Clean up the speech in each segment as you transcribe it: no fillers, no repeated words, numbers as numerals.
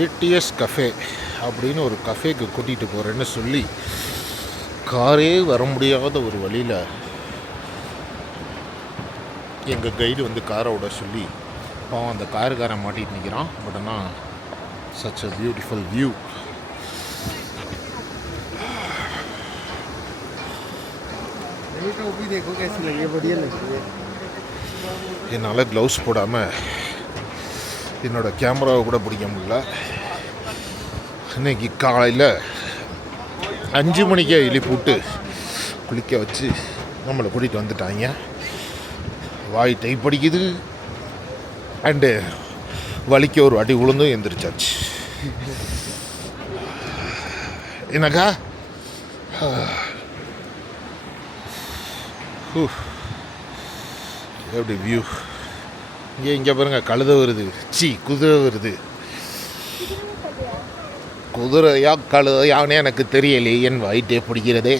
ADS cafe அப்படின்னு ஒரு கஃபேக்கு கூட்டிகிட்டு போகிறேன்னு சொல்லி காரே வர முடியாத ஒரு வழியில் எங்கள் கைடு வந்து காரை விட சொல்லி பாவம் அந்த காருக்காரன் மாட்டிகிட்டு நிற்கிறான். பட் ஆனால் சச் அ பியூட்டிஃபுல் வியூ. என்னால் க்ளவுஸ் போடாமல் என்னோடய கேமராவை கூட பிடிக்க முடியல. இன்றைக்கி காலையில் 5 மணிக்கே எழுப்பிவிட்டு குளிக்க வச்சு நம்மளை கூட்டிகிட்டு வந்துட்டாங்க. வாய் டைப் அடிக்குது அண்டு வலிக்க ஒரு அடி உளுந்தும் எந்திரிச்சாச்சு. என்னக்கா எப்படி வியூ. இங்கே பாருங்கள், கழுதை வருது. குதிரை வருது. குதிரையா கழுதையானே எனக்கு தெரியலையே, என் வயிற்றே பிடிக்கிறதே.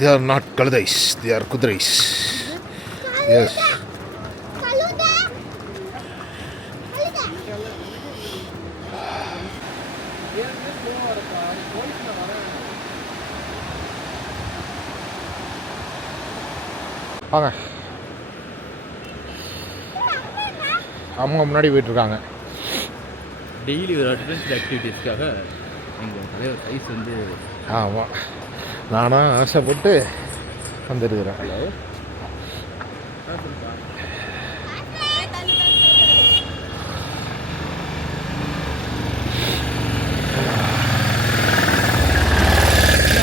They are not kaludais, they are kudirais. Yes. வாங்க, அவங்க முன்னாடி போயிட்டுருக்காங்க. டெய்லி ஒரு அட்வென்ச்சர் ஆக்டிவிட்டீஸ்க்காக எங்கள் தலைவர் சைஸ் வந்து ஆமாம், நானும் ஆசைப்பட்டு வந்துருக்கிறேன். ஹலோ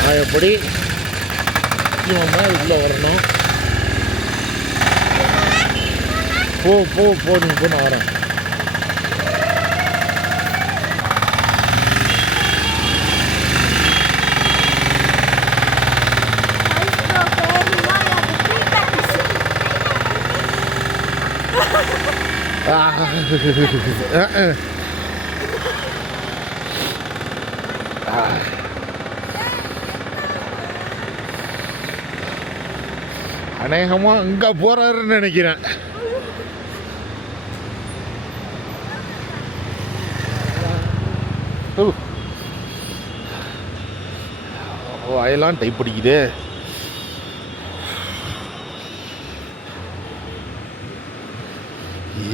நான் எப்படி முக்கியமாக உள்ளே வரணும். போ போ போ நீ போ, நான் வரேன். அநேகமாக அங்கே போகிறாருன்னு நினைக்கிறேன். வாயெல்லாம் டைப் அடிக்குது.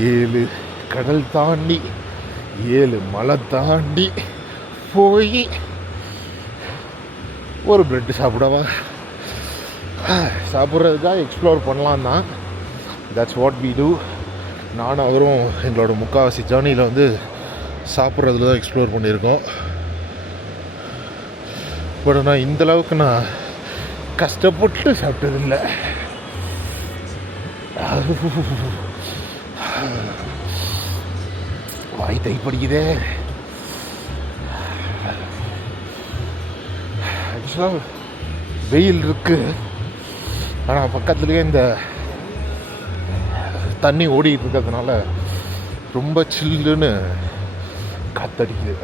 ஏழு கடல் தாண்டி 7 மலை தாண்டி போய் ஒரு பிரெட்டு சாப்பிடவா? சாப்பிட்றதுக்காக எக்ஸ்ப்ளோர் பண்ணலாம் தான். That's what we do. நானும் அவரும் எங்களோட முக்கால்வாசி ஜேர்னியில் வந்து சாப்பிட்றதுல தான் எக்ஸ்ப்ளோர் பண்ணியிருக்கோம். பட் நான் இந்தளவுக்கு நான் கஷ்டப்பட்டு சாப்பிட்டதில்லை. வாய் டைப் அடிக்குதே. ஆக்சுவலாக வெயில் இருக்குது, ஆனால் பக்கத்துலேயே இந்த தண்ணி ஓடிட்டு இருக்கிறதுனால ரொம்ப சில்லுன்னு காத்தடிக்குது.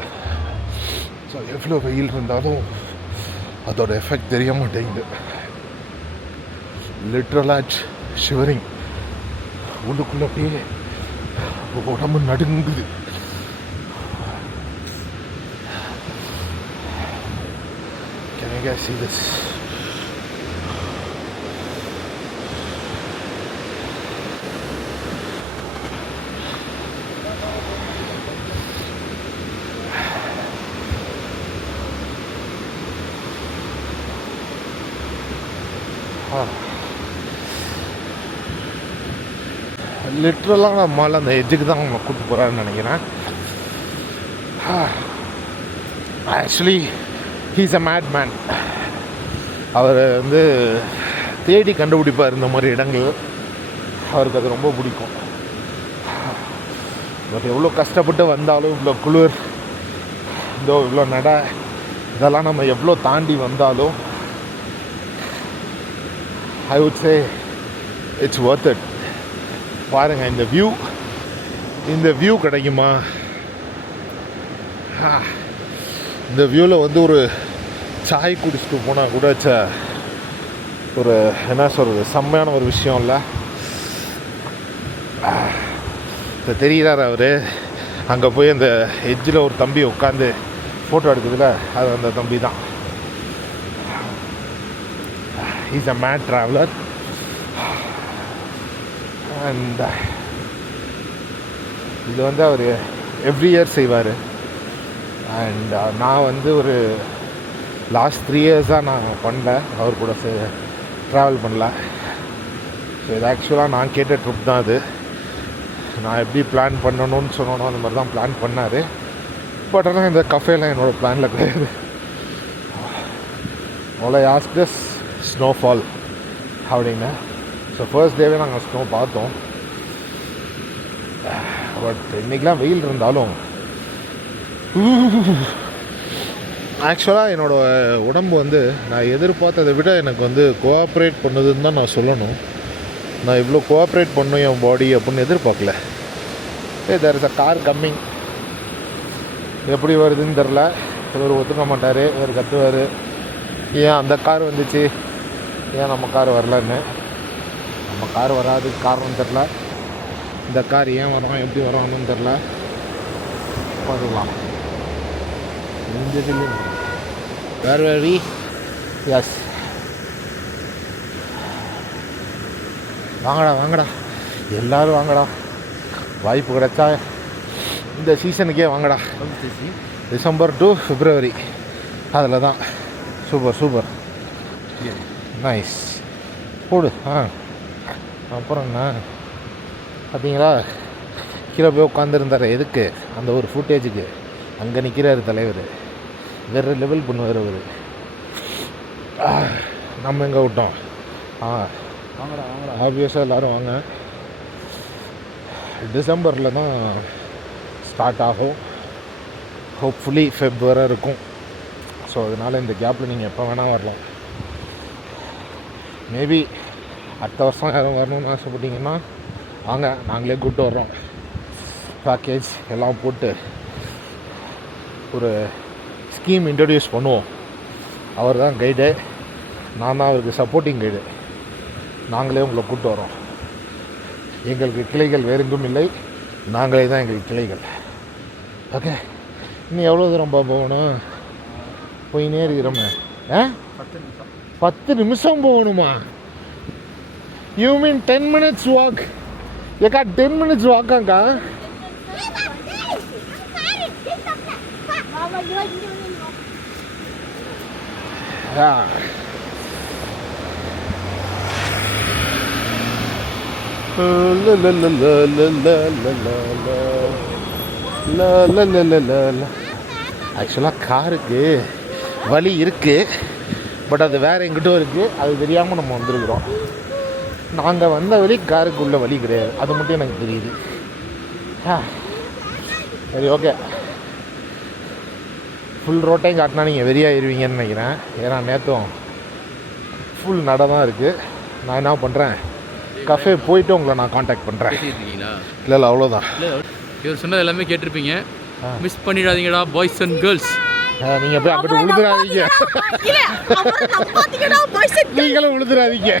ஸோ எவ்வளோ வெயில் இருந்தாலும் அதோட எஃபெக்ட் தெரிய மாட்டேங்குது. லிட்ரலாக ஷிவரிங். உள்ளுக்குள்ளே அப்படியே உடம்பு நடுங்குது. Can you guys see this? லிட்ரலாக நம்மளால் அந்த எஜ்ஜுக்கு தான் அவங்க கூப்பிட்டு போகிறாருன்னு நினைக்கிறேன். Actually he's a mad man. அவர் வந்து தேடி கண்டுபிடிப்பார் இந்த மாதிரி இடங்கள். அவருக்கு அது ரொம்ப பிடிக்கும். பட் எவ்வளோ கஷ்டப்பட்டு வந்தாலும், இவ்வளோ குளிர், இவ்வளோ நடை, இதெல்லாம் நம்ம எவ்வளோ தாண்டி வந்தாலும் I would say it's worth it. பாருங்கள் இந்த வியூ கிடைக்குமா? இந்த வியூவில் வந்து ஒரு சாய் குடிச்சிட்டு போனால் கூட ஒரு என்ன சொல்கிறது செம்மையான ஒரு விஷயம் இல்லை. இப்போ தெரிகிறார் அவர் அங்கே போய் அந்த எட்ஜில் ஒரு தம்பி உட்காந்து ஃபோட்டோ எடுக்குதுல, அது அந்த தம்பி தான். Is a mad traveller and இது வந்து அவர் எவ்ரி இயர் செய்வார். அண்ட் நான் வந்து ஒரு லாஸ்ட் 3 இயர்ஸாக நான் பண்ணல, அவர் கூட ட்ராவல் பண்ணல. ஸோ இது ஆக்சுவலாக நான் கேட்ட ட்ரிப் தான் அது. நான் எப்படி பிளான் பண்ணணும்னு சொன்னோனோ அந்த மாதிரி தான் பிளான் பண்ணார். பட் ஆனால் இந்த கஃபேலாம் என்னோடய பிளானில் கிடையாது. அவ்வளோ ஆஸ்கஸ் ஸ்னோஃபால் அப்படின்னு. ஸோ ஃபர்ஸ்ட் டேவே நாங்கள் ஸ்னோ பார்த்தோம். பட் இன்றைக்கெலாம் வெயில் இருந்தாலும் ஆக்சுவலாக என்னோடய உடம்பு வந்து நான் எதிர்பார்த்ததை விட எனக்கு வந்து கோஆப்ரேட் பண்ணுதுன்னு தான் நான் சொல்லணும். நான் இவ்வளோ கோஆப்ரேட் பண்ணும் என் பாடி அப்படின்னு எதிர்பார்க்கல. There is a car coming. எப்படி வருதுன்னு தெரில. இவர் ஒத்துக்க மாட்டார், இவர் கத்துவார், ஏன் அந்த கார் வந்துச்சு, ஏன் நம்ம கார் வரலன்னு. நம்ம கார் வராதுக்கு காரணம் தெரில, இந்த கார் ஏன் வரோம் எப்படி வரோன்னு தெரில. பார்த்துக்கலாம். வேறு வேறு எஸ் வாங்கடா வாங்கடா எல்லோரும் வாங்கடா, வாய்ப்பு கிடைச்சா இந்த சீசனுக்கே வாங்கடா. டிசம்பர் டு பிப்ரவரி அதில் தான். சூப்பர் சூப்பர் நைஸ் போடு. அப்புறம் என்ன பார்த்தீங்களா, கீழே போய் உட்காந்துருந்தார். எதுக்கு? அந்த ஒரு ஃபுட்டேஜுக்கு. அங்கே நிற்கிறார் தலைவர், வேறு லெவல் பண்ணுவார் அவர். நம்ம எங்கே விட்டோம்? வாங்கடா வாங்கடா ஆப்வியஸாக எல்லோரும் வாங்க. டிசம்பரில் தான் ஸ்டார்ட் ஆகும், ஹோப்ஃபுல்லி ஃபெப்ரவரி இருக்கும். ஸோ அதனால் இந்த கேப்பில் நீங்கள் எப்போ வேணால் வரலாம். மேபி அடுத்த வருஷம் யாரும் வரணும்னு ஆசைப்பட்டீங்கன்னா வாங்க, நாங்களே கூப்பிட்டு வர்றோம். பேக்கேஜ் எல்லாம் போட்டு ஒரு ஸ்கீம் இன்ட்ரடியூஸ் பண்ணுவோம். அவர் தான் கைடு, நான் தான் அவருக்கு சப்போர்ட்டிங் கைடு. நாங்களே உங்களை கூப்பிட்டு வரோம். எங்களுக்கு கிளைகள் வேறெங்கும் இல்லை, நாங்களே தான் எங்களுக்கு கிளைகள். ஓகே, இன்னும் எவ்வளோ தூரம் போகணும்? போயினே இருக்கிறோமே. 10 நிமிஷம் போகணுமா? You mean 10 minutes walk? ஏக்கா 10 minutes வாக்காங்க்கா? ஆக்சுவலாக காருக்கு வழி இருக்குது, பட் அது வேறு எங்கிட்டும் இருக்குது. அது தெரியாமல் நம்ம வந்துருக்குறோம். நாங்கள் வந்த வழி காருக்குள்ள வழி கிடையாது, அது மட்டும் எனக்கு தெரியுது. சரி ஓகே, ஃபுல் ரோட்டையும் காட்டினா நீங்கள் வெறியாயிருவீங்கன்னு நினைக்கிறேன். ஏன்னா நேற்றும் ஃபுல் நடை தான் இருக்குது. நான் என்ன பண்ணுறேன், கஃபே போயிட்டு உங்களை நான் காண்டாக்ட் பண்ணுறேன். இல்லை இல்லை அவ்வளோதான். இவர் சொன்னது எல்லாமே கேட்டிருப்பீங்க. மிஸ் பண்ணிடாதீங்கடா பாய்ஸ் அண்ட் கேர்ள்ஸ். நீங்கள் போய் அங்கிட்டு உழுதுறாதீங்க, நீங்களும் உழுதுறாதீங்க.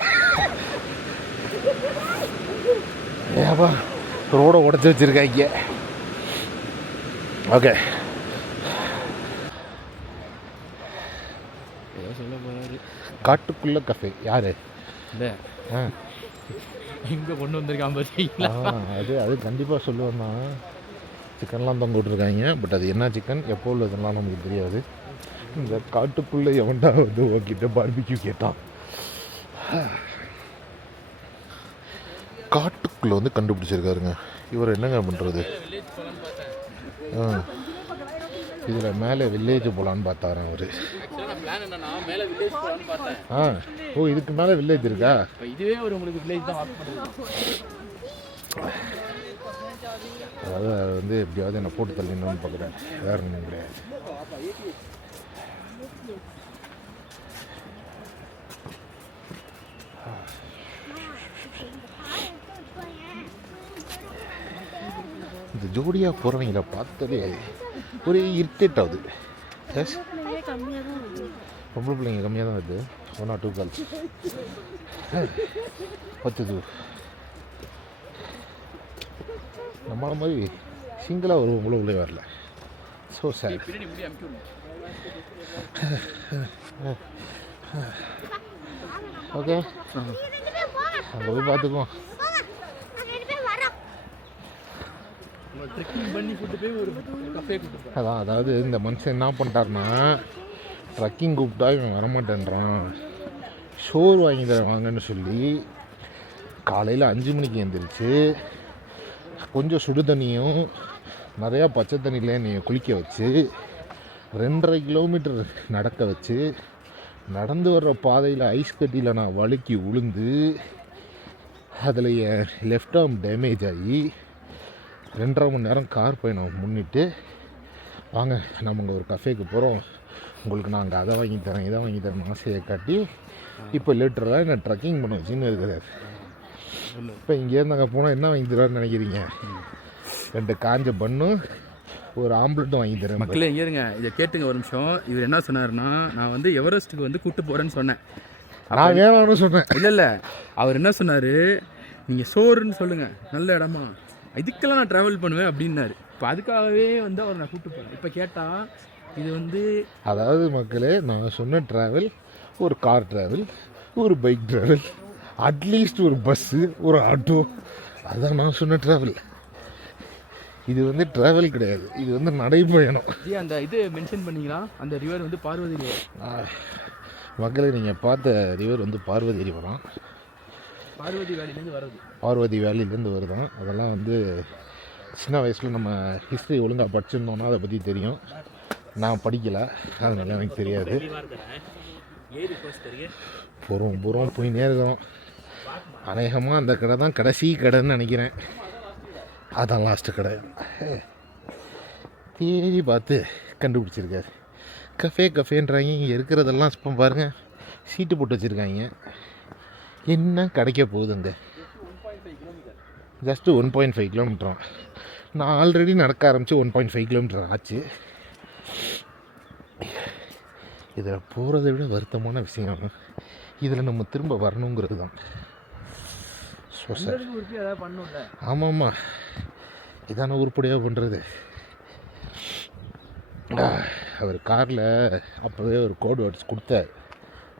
ஏப்பா ரோடை உடச்சி வச்சுருக்காங்க. ஓகே, காட்டுக்குள்ள கஃபே யாரு? இல்லை எங்கே கொண்டு வந்திருக்கான் பார்த்தீங்களா? அது கண்டிப்பாக சொல்லுவேன் தான். சிக்கன்லாம் தொங்க விட்ருக்காங்க, பட் அது என்ன சிக்கன் எப்போ உள்ளதுலாம் நமக்கு தெரியாது. இந்த காட்டுக்குள்ளே எவன்டா வந்து உங்ககிட்ட பார்பிக்யூ கேட்டான். காட்டுக்குள்ளே வந்து கண்டுபிடிச்சிருக்காருங்க. இவர் என்னங்க பண்ணுறது? இதில் மேலே வில்லேஜ் போகலான்னு பார்த்தாரு அவர். ஓ இதுக்கு மேலே வில்லேஜ் இருக்கா? இதுவே ஒரு உங்களுக்கு வில்லேஜ் தான் வாக் பண்ணுறது. அதாவது வந்து எப்படியாவது என்னை போட்டு தள்ளிடணும்னு பார்க்குறேன், வேறு ஒன்றும் கிடையாது. இந்த ஜோடியாக போகிறவங்கள பார்த்ததே ஒரே இரிட்டேட் ஆகுது. எஸ் பொம்பளை பிள்ளைங்க கம்மியாக தான் வருது, 1 or 2 girls. பத்துது. நம்மள மாதிரி சிங்கிளாக ஒரு பொம்பளை பிள்ளை வரல. So sad. ஓகே, அங்கே போய் பார்த்துக்குவோம். அதான், அதாவது இந்த மனுஷன் என்ன பண்ணிட்டாருன்னா, ட்ரக்கிங் கூப்பிட்டா இவன் வரமாட்டேன்றான், ஷோர் வாங்கி தரேன் வாங்கன்னு சொல்லி காலையில் 5 மணிக்கு எழுந்திரிச்சு கொஞ்சம் சுடு தண்ணியும் நிறையா பச்சை தண்ணியில் என்னை குளிக்க வச்சு 2.5 கிலோமீட்டர் நடக்க வச்சு, நடந்து வர்ற பாதையில் ஐஸ் கட்டியில் நான் வழுக்கி உளுந்து அதில் என் லெஃப்ட் ஆர்ம் டேமேஜ் ஆகி 2.5 மணி நேரம் கார் பயணம் முன்னிட்டு, வாங்க நம்ம இங்கே ஒரு கஃபேக்கு போகிறோம், உங்களுக்கு நான் அங்கே அதை வாங்கி தரேன் இதை வாங்கி தரேன் ஆசையை காட்டி இப்போ லிட்டராக என்ன ட்ரக்கிங் பண்ண வச்சுன்னு இருக்கிறார். இப்போ இங்கேருந்து அங்கே போனால் என்ன வாங்கி தருவார்னு நினைக்கிறீங்க? 2 காஞ்ச பண்ணும் ஒரு ஆம்லெட்டும் வாங்கி தரேன். மக்களே இங்கே இருங்க, இதை கேட்டுங்க ஒரு நிமிஷம். இவர் என்ன சொன்னார்னா, நான் வந்து எவரெஸ்ட்டுக்கு வந்து கூப்பிட்டு போகிறேன்னு சொன்னேன். நான் வேணாம்னு சொன்னேன். இல்லை அவர் என்ன சொன்னார், நீங்கள் சோறுன்னு சொல்லுங்கள், நல்ல இடமா, இதுக்கெல்லாம் நான் ட்ராவல் பண்ணுவேன் அப்படின்னாரு. இப்போ அதுக்காகவே வந்து அவர் நான் கூப்பிட்டு போகிறேன். இப்போ கேட்டால் இது வந்து, அதாவது மக்களே, நான் சொன்ன ட்ராவல் ஒரு கார் ட்ராவல், ஒரு பைக் ட்ராவல், அட்லீஸ்ட் ஒரு பஸ்ஸு, ஒரு ஆட்டோ, அதுதான் நான் சொன்ன ட்ராவல். இது வந்து ட்ராவல் கிடையாது, இது வந்து நடைப்பயணம். அந்த இது மென்ஷன் பண்ணிங்களா, அந்த ரிவர் வந்து பார்வதி ரிவர். மக்களே, நீங்கள் பார்த்த ரிவர் வந்து பார்வதி ரிவர் தான். பார்வதி வேலிலேருந்து வருது. பார்வதி வேலிலேருந்து வருதான். அதெல்லாம் வந்து சின்ன வயசில் நம்ம ஹிஸ்ட்ரி ஒழுங்காக படிச்சிருந்தோன்னா அதை பற்றி தெரியும். நான் படிக்கலை, அதனால எனக்கு தெரியாது. பூரம் போயினே இருக்கிறோம். அநேகமாக அந்த கடை தான் கடைசி கடைன்னு நினைக்கிறேன். அதான் லாஸ்ட்டு கடை. தேடி பார்த்து கண்டுபிடிச்சிருக்காரு. கஃபேன்றாங்க. இங்கே இருக்கிறதெல்லாம் இப்போ பாருங்கள், சீட்டு போட்டு வச்சுருக்காங்க. என்ன கிடைக்க போகுதுங்க? ஜஸ்ட்டு 1.5 கிலோமீட்டரும். நான் ஆல்ரெடி நடக்க ஆரம்பித்து 1.5 கிலோமீட்டர் ஆச்சு. இதில் போகிறத விட வருத்தமான விஷயம், இதில் நம்ம திரும்ப வரணுங்கிறது தான். ஸோ சார், ஆமாம்மா, இதான உருப்படியாக பண்ணுறது. அவர் காரில் அப்போவே ஒரு கோட் வேர்ட்ஸ் கொடுத்தார்,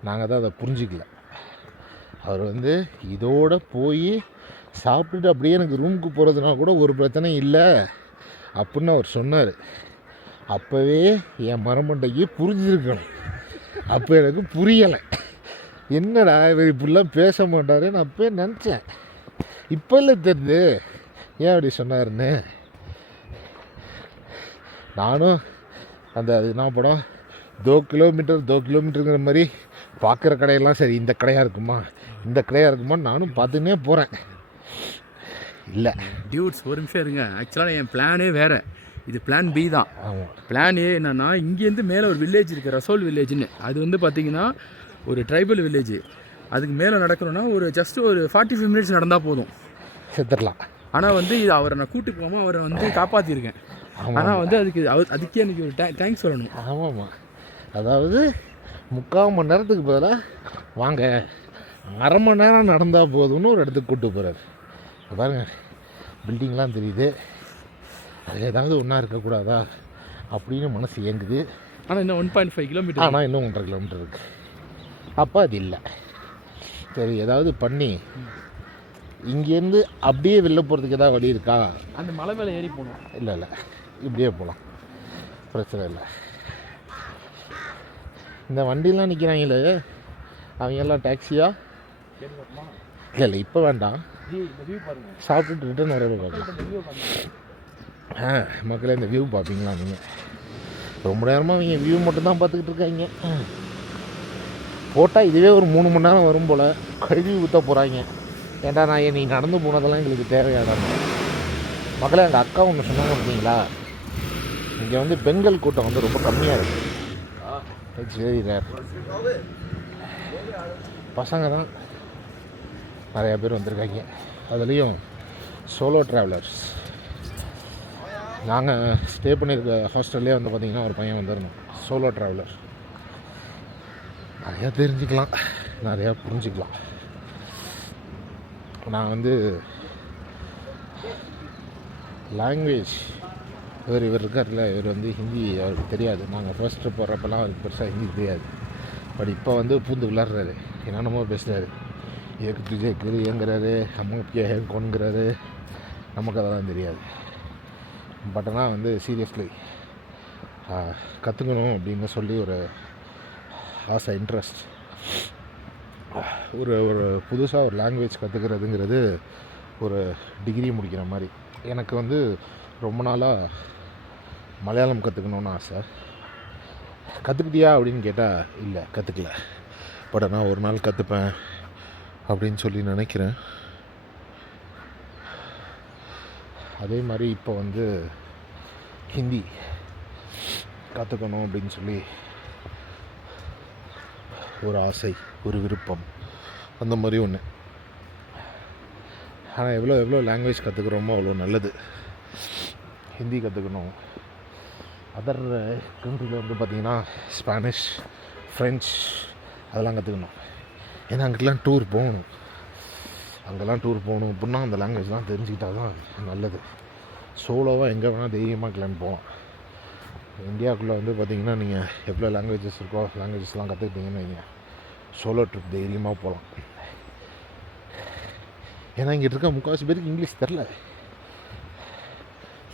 நாங்கள் தான் அதை புரிஞ்சிக்கல. அவர் வந்து இதோடு போய் சாப்பிட்டுட்டு அப்படியே எனக்கு ரூமுக்கு போகிறதுனா கூட ஒரு பிரச்சனை இல்லை அப்படின்னு அவர் சொன்னார். அப்போவே என் மரமண்டைக்கு புரிஞ்சிருக்கணும். அப்போ எனக்கு புரியலை, என்னடா இவர் இப்படிலாம் பேச மாட்டாருன்னு அப்போ நினச்சேன். இப்போ இல்லை தெரியுது ஏன் அப்படி சொன்னாருன்னு. நானும் அந்த அது என்ன படம், 2 கிலோமீட்டருங்கிற மாதிரி பார்க்குற கடையெல்லாம் சரி இந்த கடையாக இருக்குமா நானும் பார்த்துன்னே போகிறேன். இல்லை டியூட்ஸ், ஒரு நிமிஷம் இருங்க. ஆக்சுவலாக என் பிளானே வேறு, இது பிளான் பி தான். பிளான் ஏ என்னென்னா, இங்கேருந்து மேலே ஒரு வில்லேஜ் இருக்குது, ரசோல் வில்லேஜ்னு. அது வந்து பார்த்திங்கன்னா ஒரு ட்ரைபல் வில்லேஜ். அதுக்கு மேலே நடக்கணும்னா ஒரு ஜஸ்ட்டு ஒரு 45 மினிட்ஸ் நடந்தால் போதும், செத்துடலாம். ஆனால் வந்து இது அவரை நான் கூப்பிட்டு போகாமல் அவரை வந்து காப்பாற்றிருக்கேன். ஆனால் வந்து அதுக்கே எனக்கு ஒரு தேங்க்ஸ் சொல்லணும். ஆமாம்மா, அதாவது 3/4 மணி நேரத்துக்கு பதிலாக வாங்க 1/2 மணி நேரம் நடந்தால் போதும்னு ஒரு இடத்துக்கு கூப்பிட்டு போகிறார். பாருங்க, பில்டிங்லாம் தெரியுது, அதில் ஏதாவது ஒன்றா இருக்கக்கூடாதா அப்படின்னு மனசு இயங்குது. ஆனால் இன்னும் 1.5 கிலோமீட்டர், ஆனால் இன்னும் 1.5 கிலோமீட்டர் இருக்குது. அப்போ அது இல்லை. சரி, ஏதாவது பண்ணி இங்கேருந்து அப்படியே வெளில போகிறதுக்கு ஏதாவது வழி இருக்கா? அந்த மலை மேலே ஏறி போகணும். இல்லை, இப்படியே போகலாம், பிரச்சனை இல்லை. இந்த வண்டிலாம் நிற்கிறாங்களே, அவங்க எல்லாம் டாக்ஸியா? இல்லை, இப்போ வேண்டாம், சாப்பிட்டுட்டு ரிட்டர்ன் வரவே பார்க்கலாம். மக்களே, இந்த வியூ பார்ப்பீங்களா நீங்கள்? ரொம்ப நேரமாக அவங்க வியூ மட்டும்தான் பார்த்துக்கிட்டு இருக்காங்க. போட்டால் இதுவே ஒரு 3 மணி நேரம் வரும் போல். கழுவி ஊற்ற போகிறாங்க. ஏன்டா நான் நீ நடந்து போனதெல்லாம் எங்களுக்கு தேவையாடா. மக்களே, எங்கள் அக்கா ஒன்று சொன்னாங்க பார்த்தீங்களா, இங்கே வந்து பெண்கள் கூட்டம் வந்து ரொம்ப கம்மியாக இருக்குது. சரி, பசங்க தான் நிறையா பேர் வந்திருக்காங்க, அதுலேயும் சோலோ ட்ராவலர்ஸ். நாங்கள் ஸ்டே பண்ணியிருக்க ஹாஸ்டல்லே வந்து பார்த்திங்கன்னா ஒரு பையன் வந்திருந்தோம், சோலோ ட்ராவலர். நிறையா தெரிஞ்சுக்கலாம், நிறையா புரிஞ்சுக்கலாம். நான் வந்து லாங்குவேஜ் இவர் இருக்கார்ல, இவர் வந்து ஹிந்தி அவருக்கு தெரியாது. நாங்கள் ஃபர்ஸ்ட் ட்ரிப் போகிறப்பெல்லாம் அவருக்கு பெருசாக ஹிந்தி தெரியாது. பட் இப்போ வந்து பூந்து விளாட்றாரு, என்னென்னமோ பேசுகிறாரு. ஏக்கு துஜேக்கு ஏங்குறாரு, அம்மாக்கே ஹேங்கோன்கிறாரு. நமக்கு அதெல்லாம் தெரியாது. பட் ஆனால் வந்து சீரியஸ்லி கற்றுக்கணும் அப்படின்னு சொல்லி ஒரு ஆசை, இன்ட்ரெஸ்ட். ஒரு புதுசாக ஒரு லாங்குவேஜ் கற்றுக்கிறதுங்கிறது ஒரு டிகிரி முடிக்கிற மாதிரி. எனக்கு வந்து ரொம்ப நாளாக மலையாளம் கற்றுக்கணுன்னு ஆசை. கற்றுக்கிட்டியா அப்படின்னு கேட்டால் இல்லை, கற்றுக்கல. பட் நான் ஒரு நாள் கற்றுப்பேன் அப்படின்னு சொல்லி நினைக்கிறேன். அதே மாதிரி இப்போ வந்து ஹிந்தி கற்றுக்கணும் அப்படின்னு சொல்லி ஒரு ஆசை, ஒரு விருப்பம், அந்த மாதிரி ஒன்று. ஆனால் எவ்வளோ லாங்குவேஜ் கற்றுக்குறோமோ அவ்வளோ நல்லது. ஹிந்தி கற்றுக்கணும். அதர் கண்ட்ரியில் வந்து பார்த்திங்கன்னா ஸ்பானிஷ், ஃப்ரெஞ்ச் அதெல்லாம் கற்றுக்கணும். ஏன்னா அங்கெல்லாம் டூர் போகணும். அப்படின்னா அந்த லாங்குவேஜ்லாம் தெரிஞ்சுக்கிட்டால் தான் நல்லது. சோலோவாக எங்கே வேணால் தைரியமாக கிளம்பி போகலாம். இந்தியாவுக்குள்ளே வந்து பார்த்திங்கன்னா நீங்கள் எவ்வளோ லாங்குவேஜஸ் இருக்கோ லாங்குவேஜஸ்லாம் கற்றுக்கிட்டிங்கன்னு வைங்க, சோலோ ட்ரிப் தைரியமாக போகலாம். ஏன்னா இங்கே இருக்க முக்கால்வாசி பேருக்கு இங்கிலீஷ் தெரில.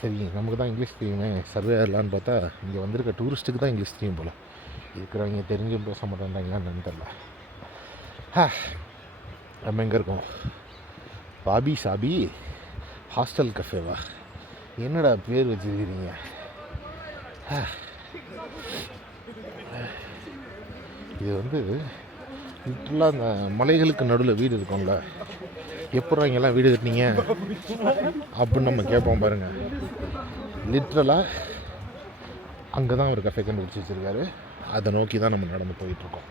சரி, நமக்கு தான் இங்கிலீஷ் தெரியுமே, சர்வே ஆகலான்னு பார்த்தா இங்கே வந்திருக்க டூரிஸ்ட்டுக்கு தான் இங்கிலீஷ் தெரியும் போல். இருக்கிறவங்க தெரிஞ்சும் பேச மாட்டேன்றாங்களான்னு தெரில. நம்ம எங்கே இருக்கோம்? பாபி சாபி ஹாஸ்டல் கஃபேவா? என்னடா பேர் வச்சுருக்கிறீங்க? இது வந்து லிட்டரலாக அந்த மலைகளுக்கு நடுவில் வீடு இருக்கும்ல, எப்போ இங்கெல்லாம் வீடு கட்டினீங்க அப்படின்னு நம்ம கேட்போம் பாருங்கள். லிட்ரலாக அங்கே தான் ஒரு கஃபே கண்டுபிடிச்சி வச்சுருக்காரு. அதை நோக்கி தான் நம்ம நடந்து போயிட்டுருக்கோம்.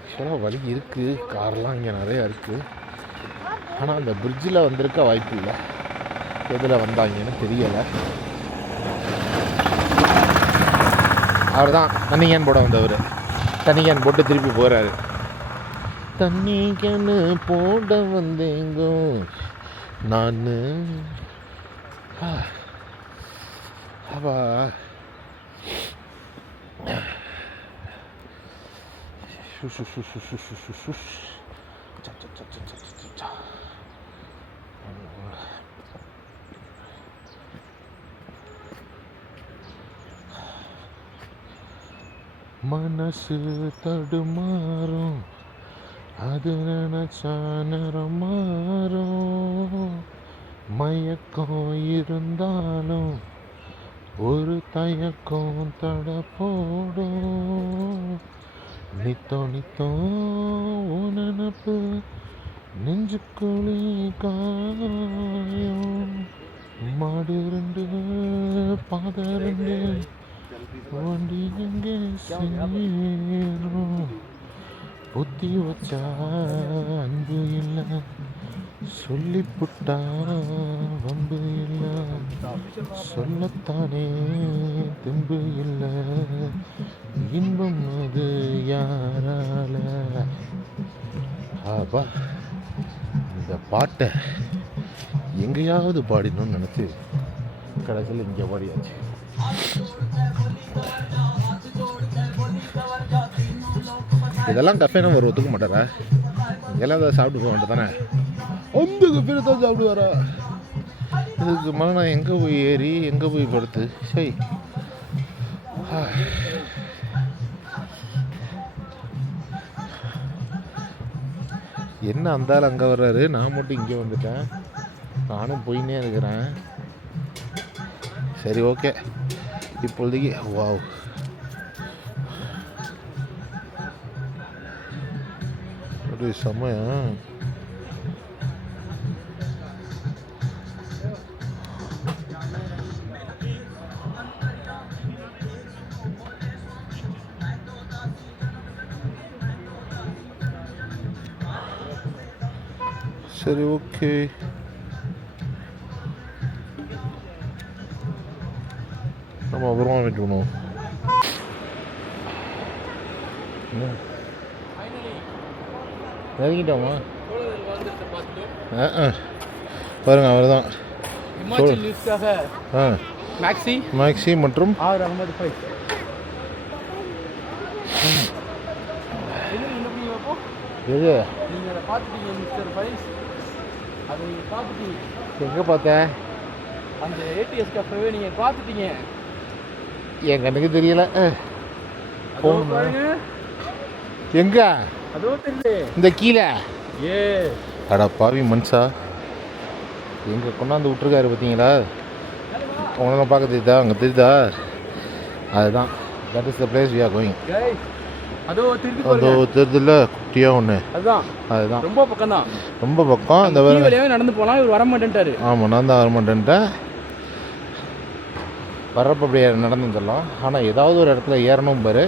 ஆக்சுவலாக வழி இருக்குது, கார்லாம் இங்கே நிறையா இருக்குது. ஆனால் அந்த பிரிட்ஜில் வந்திருக்க வாய்ப்பு இல்லை. எதில் வந்தாங்கன்னு தெரியலை. அவர் தான் தண்ணி கேன் போட வந்தவர். தண்ணி கேன் போட்டு திருப்பி போகிறாரு. தண்ணி கேன் போட வந்தேங்கோ நான். அவா மனசு தடுமாறும், அது நினைச்சா நேரம் மாறும். மயக்கம் இருந்தாலும் ஒரு தயக்கம் தட போடும். நித்தோ நினப்பு நெஞ்சுக்குழி காயம். மாடு ரெண்டு பாத ரெண்டு வண்டி எங்கே சேரும். புத்தி வச்சா அன்பு இல்லை, சொல்லிப்புட்டா வம்பு இல்லை. சொல்லத்தானே தெம்பு இல்லை, இன்பம் அது யாரால. ஆபா, இந்த பாட்டை எங்கேயாவது பாடினோன்னு நினச்சி கடைசியில் இங்கே பாடியாச்சு. இதெல்லாம் கஃபேனா ஒரு ஒத்துக்க மாட்டாரா? எல்லாம் அதை சாப்பிட்டு போக வேண்டிய தானே. அந்த கஃபேனை தான் சாப்பிடுவாரா? இதுக்கு மேலே நான் எங்கே போய் ஏறி எங்கே போய் படுத்து? சரி, என்ன அந்தாலும் அங்கே வர்றாரு, நான் மட்டும் இங்கே வந்துட்டேன். நானும் போயின்னே இருக்கிறேன். சரி, ஓகே. இப்பொழுதைக்கு வாவ், ஒரு சமயம். சரி, ஓகே. நம்ம அப்புறமா வெயிட் பண்ணுவோம். இறங்கிட்டோமா? பாருங்க அவர் தான் ஹிமாச்சல் நியூஸ்க்காக மேக்ஸி மற்றும் ஆர் அகமது ஃபைஸ். எது நீங்கள் அதை பார்த்துட்டீங்க மிஸ்டர் ஃபைஸ், அதை நீங்கள் பார்த்துட்டீங்க. எங்கே பார்த்தேன்? அந்த ஏடிஎஸ் கஃபேவே நீங்கள் பார்த்துட்டீங்க. என் கண்ணுக்கு தெரியல. பாருங்க, எங்க? அதோ தெரியல, இந்த கீழே. ஏ அடா பாவி மனுஷா, எங்கே கொண்டாந்து விட்டுருக்காரு பார்த்தீங்களா? உனக்கு பார்க்க தெரியுதா? அங்கே தெரியுதா? அதுதான், that is the place we are going. அதோ திருப்பி அதோ தெரியுதுல்ல குட்டியாக ஒன்று, அதுதான் ரொம்ப பக்கம் தான், ரொம்ப பக்கம். அந்த வழியாகவே நடந்து போகலாம். இவர் வரமாட்டேன்ட்டாரு. ஆமாம், நான் தான் வரமாட்டேன்ட்டேன். வர்றப்ப அப்படியே நடந்து வந்துடலாம். ஆனால் ஏதாவது ஒரு இடத்துல ஏறணும் பாரு,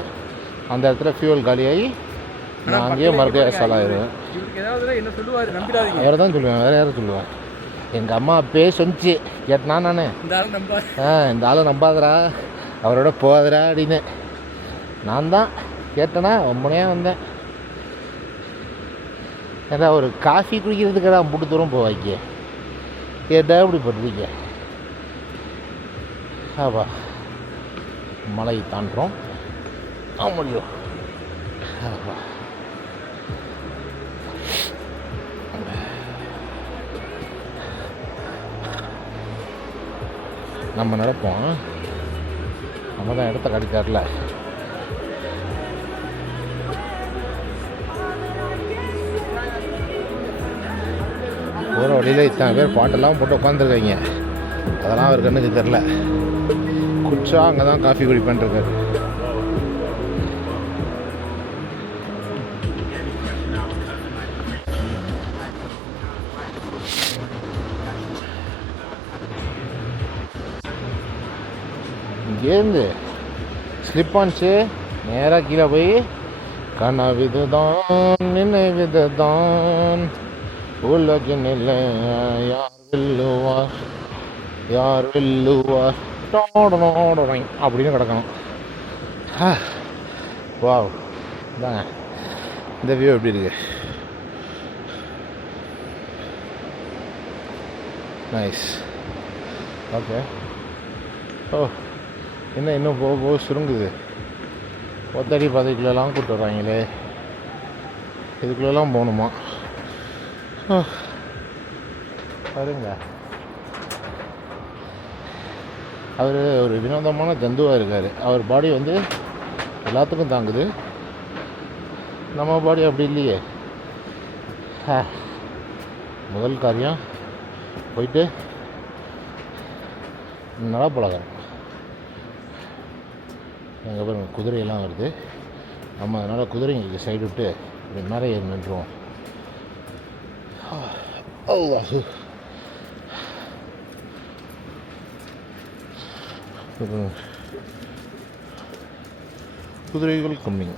அந்த இடத்துல ஃபியூவல் காலியாகி நான் அங்கேயே மறுபடியும் சாலாயிருவேன். என்ன சொல்லுவார் நம்பிடாதீங்க. வேறு தான் சொல்லுவேன், வேறு யாரும் சொல்லுவேன். எங்கள் அம்மா அப்பயே சொன்னிச்சு, கேட்டனா நான் இந்த ஆளும் நம்பாதரா, அவரோட போகாதரா அப்படின்னு. நான் தான் கேட்டேனா ரொம்பனையாக வந்தேன். ஏதா ஒரு காஃபி குடிக்கிறதுக்கு தான் புட்டு தூரம் போவாய்க்கு, கேட்டா இப்படி பட்டுருக்கீங்க. ஆப்பா மலை தாண்டுறோம். முடியும். ஆப்பா நம்ம நடப்போம். நம்ம தான் இடத்த காட்டிட்டார்ல. போகிற வழியில் இத்தனை பேர் பாட்டெல்லாம் போட்டு உட்காந்துருக்காங்க. அதெல்லாம் அவர் கண்ணுக்கு தெரில. குச்சா அங்கே தான் காஃபி குடிப்பேன்ருக்காரு. இங்கேருந்து ஸ்லிப் ஆனிச்சு, நேராக கீழே போய் கனவிதுதான் நினைவிதுதான் உலகினில் யார் வெல்லுவார் யார் வெல்லுவார் அப்படின்னு கிடக்கணும். வாவ், இதாங்க இந்த வியூ எப்படி இருக்கு? நைஸ். ஓகே. ஓ, என்ன இன்னும் போக போக சுருங்குது. 10 அடி 10 கிலோலாம் கூப்பிட்டு வர்றாங்களே, இதுக்குள்ளெல்லாம் போகணுமா? பாருங்க, அவர் ஒரு வினோதமான ஜந்துவாக இருக்கார். அவர் பாடி வந்து எல்லாத்துக்கும் தாங்குது, நம்ம பாடி அப்படி இல்லையே. முதல் காரியம் போயிட்டு நலப்பழகம். எங்கள் பாருங்க குதிரையெல்லாம் வருது. நம்ம அதனால் குதிரைங்களுக்கு சைடு விட்டு இப்படி மேலே ஏறி நின்றுவோம். குதிரைகள் கம்மிங்க.